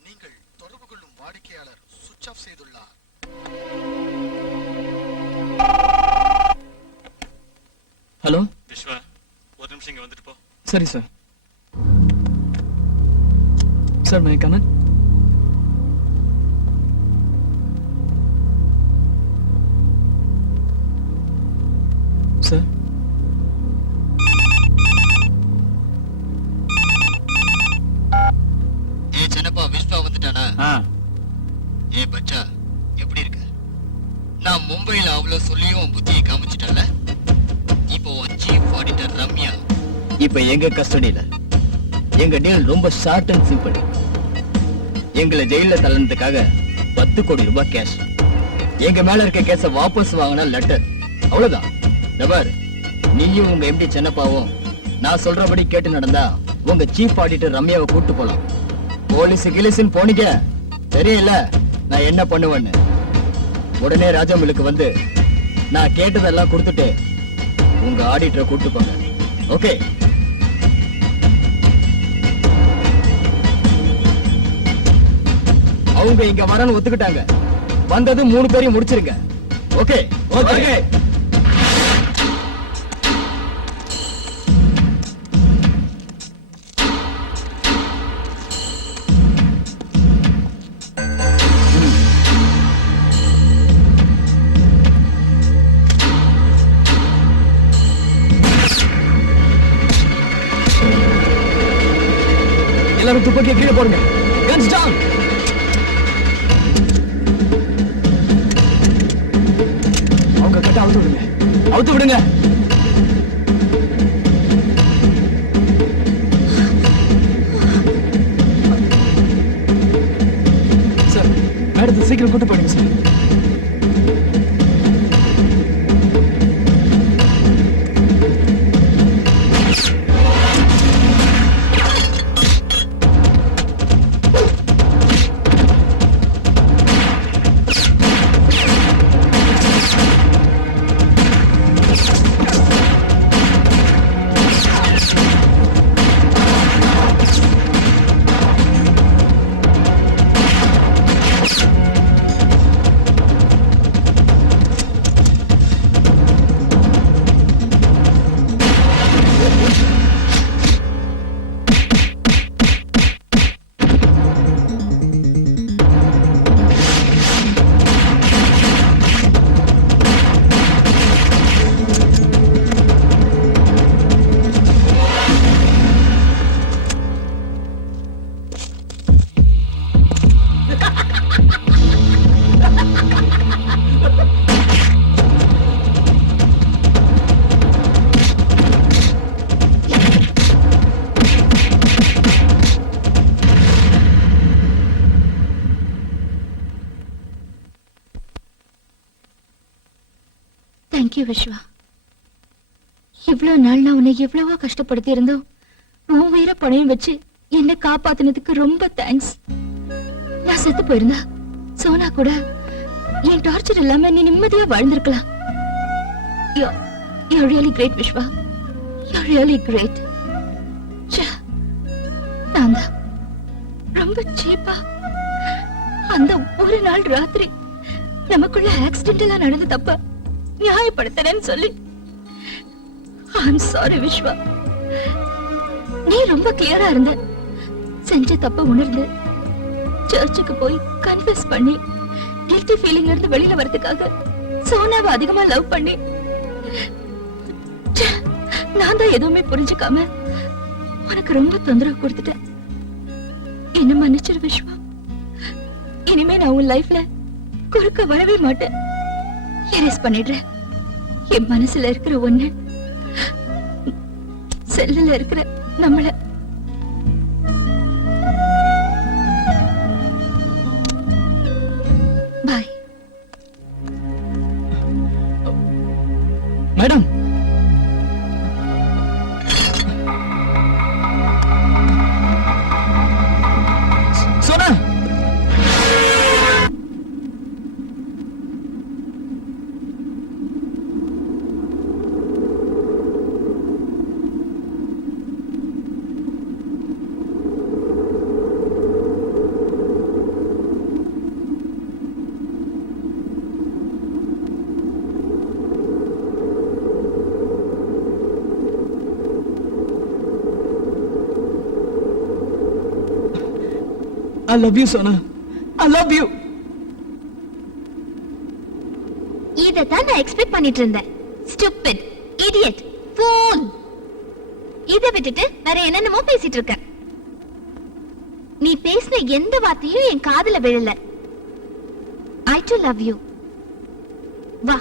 நீங்கள் தொடர்பு கொள்ளும் வாடிக்கையாளர் சுவிட்ச் ஆஃப் செய்துள்ளார். ஹலோ விஸ்வா, ஒரு நிமிஷம் இங்க வந்துட்டு போ. சரி sir. Sir my come in. Sir ஏ சின்னப்பா, விஸ்வா வந்துட்டானா? ஆ, ஏ பச்சா, எப்படி இருக்க? நான் மும்பைல அவ்வளவு சொல்லியும் புத்தியை காமிச்சிட்டல. இப்போ சீஃப் ஆடிட்டர் ரம்யா இப்ப எங்க கஸ்டடியில. எங்க டீல் ரொம்ப ஷார்ட் அண்ட் சிம்பிள். எங்களை ஜெயில தள்ளனதுக்காக 10 கோடி ரூபாய் கேஷ். எங்க மேல இருக்க கேஸ வாபஸ் வாங்கினா லெட்டர். அவ்வளவுதான். நபர், நீயும் உங்க எம்டி சென்னப்பாவும் நான் சொல்றபடி கேட்டு நடந்தா உங்க சீஃப் ஆடிட்டர் ரம்யாவை கூட்டு போலாம். போலீஸ் கிலிஸ்ன்னு போனீங்க தெரியல நான் என்ன பண்ணுவேன்னு. உடனே ராஜமிலுக்கு வந்து நான் கேட்டதெல்லாம் கொடுத்துட்டு உங்க ஆடிட்டரை கூட்டு போங்க. ஓகே? அவங்க இங்க வரன்னு ஒத்துக்கிட்டாங்க. வந்தது 3 பேரையும் முடிச்சிருங்க. ஓகே? ஓகே. எல்லாரும் துப்பாக்கியை கீழே போடுங்க. Guns down. அவங்க கட்ட அவுத்து விடுங்க. அவுத்து விடுங்க. சார், மேடத்தை சீக்கிரம் கூட்டு போயிடுங்க சார். தேங்க்யூ விஸ்வா. இவ்வளவு நாள் நான் உன்னை எவ்வளவோ கஷ்டப்படுத்தி இருந்தோம். உன் உயிரை பணையம் வச்சு என்னை காப்பாத்தினதுக்கு ரொம்ப தேங்க்ஸ். நான் செத்து போயிருந்தா சோனா கூட என் டார்ச்சர் இல்லாம நீ நிம்மதியா வாழ்ந்திருக்கலாம். You're really great Vishwa. You're really great. நான் தான் ரொம்ப சீப்பா அந்த ஒரு நாள் ராத்திரி நமக்குள்ள ஆக்சிடென்டலா நடந்த தப்ப நியாயப்படுத்துறேன்னு சொல்லி I'm sorry விஸ்வா. நீ ரொம்ப கிளியரா இருந்த. செஞ்ச தப்ப உணர்ந்து சர்ச்சுக்கு போய் கன்ஃபெஸ் பண்ணி கில்ட்டி ஃபீலிங் இருந்து வெளியில வரதுக்காக சோனாவை அதிகமா லவ் பண்ணி நான் தான் எதுவுமே புரிஞ்சுக்காம உனக்கு ரொம்ப தொந்தரவு கொடுத்துட்டேன். என்ன மன்னிச்சிரு விஸ்வா. இனிமே நான் உன் லைஃப்ல குறுக்க வரவே மாட்டேன். எரேஸ் பண்ணிடுறேன். என் மனசுல இருக்கிற ஒண்ணு செல்லுல இருக்கிற நம்மள bye. Madam, Sona, I love you, Sona. I love you. இதத்தான் நான் எக்ஸ்பெக்ட் பண்ணிட்டு இருந்தேன். Stupid, idiot, fool. இத விட்டுட்டு வேற என்னென்னமோ பேசிட்டு இருக்க. நீ பேசின எந்த வார்த்தையும் என் காதுல விழல. I too love you. வா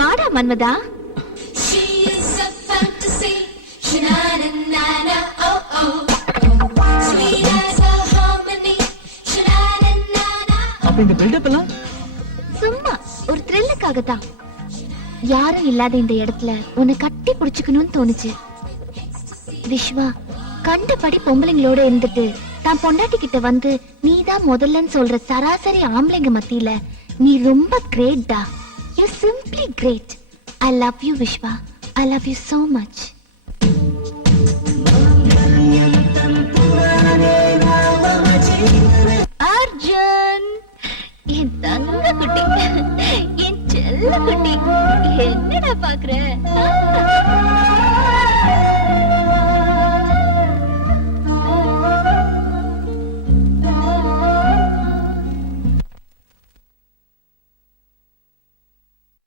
வாடா மன்மதா. She is a fantasy. Sha-na-na-na-na, oh oh. Sweet as a harmony. Sha-na-na-na-na. அப்ப இந்த பில்டப் எல்லாம் சும்மா ஒரு த்ரில்லுக்காக தான். யாரும் இல்லாத இந்த இடத்துல உன்னை கட்டி பிடிச்சுக்கணும்னு தோணுச்சு. விஸ்வா, கண்டபடி பொம்பளைங்களோட இருந்துட்டு தான் பொண்டாட்டி கிட்ட வந்து நீதான் முதல்லன்னு சொல்ற சராசரி ஆம்பளைங்க மத்தியில நீ ரொம்ப கிரேட்டா. You simply great. I love you Viswa. I love you so much. Arjun, என் தங்க குட்டி, என் செல்ல குட்டி, என்னடா பாக்குற?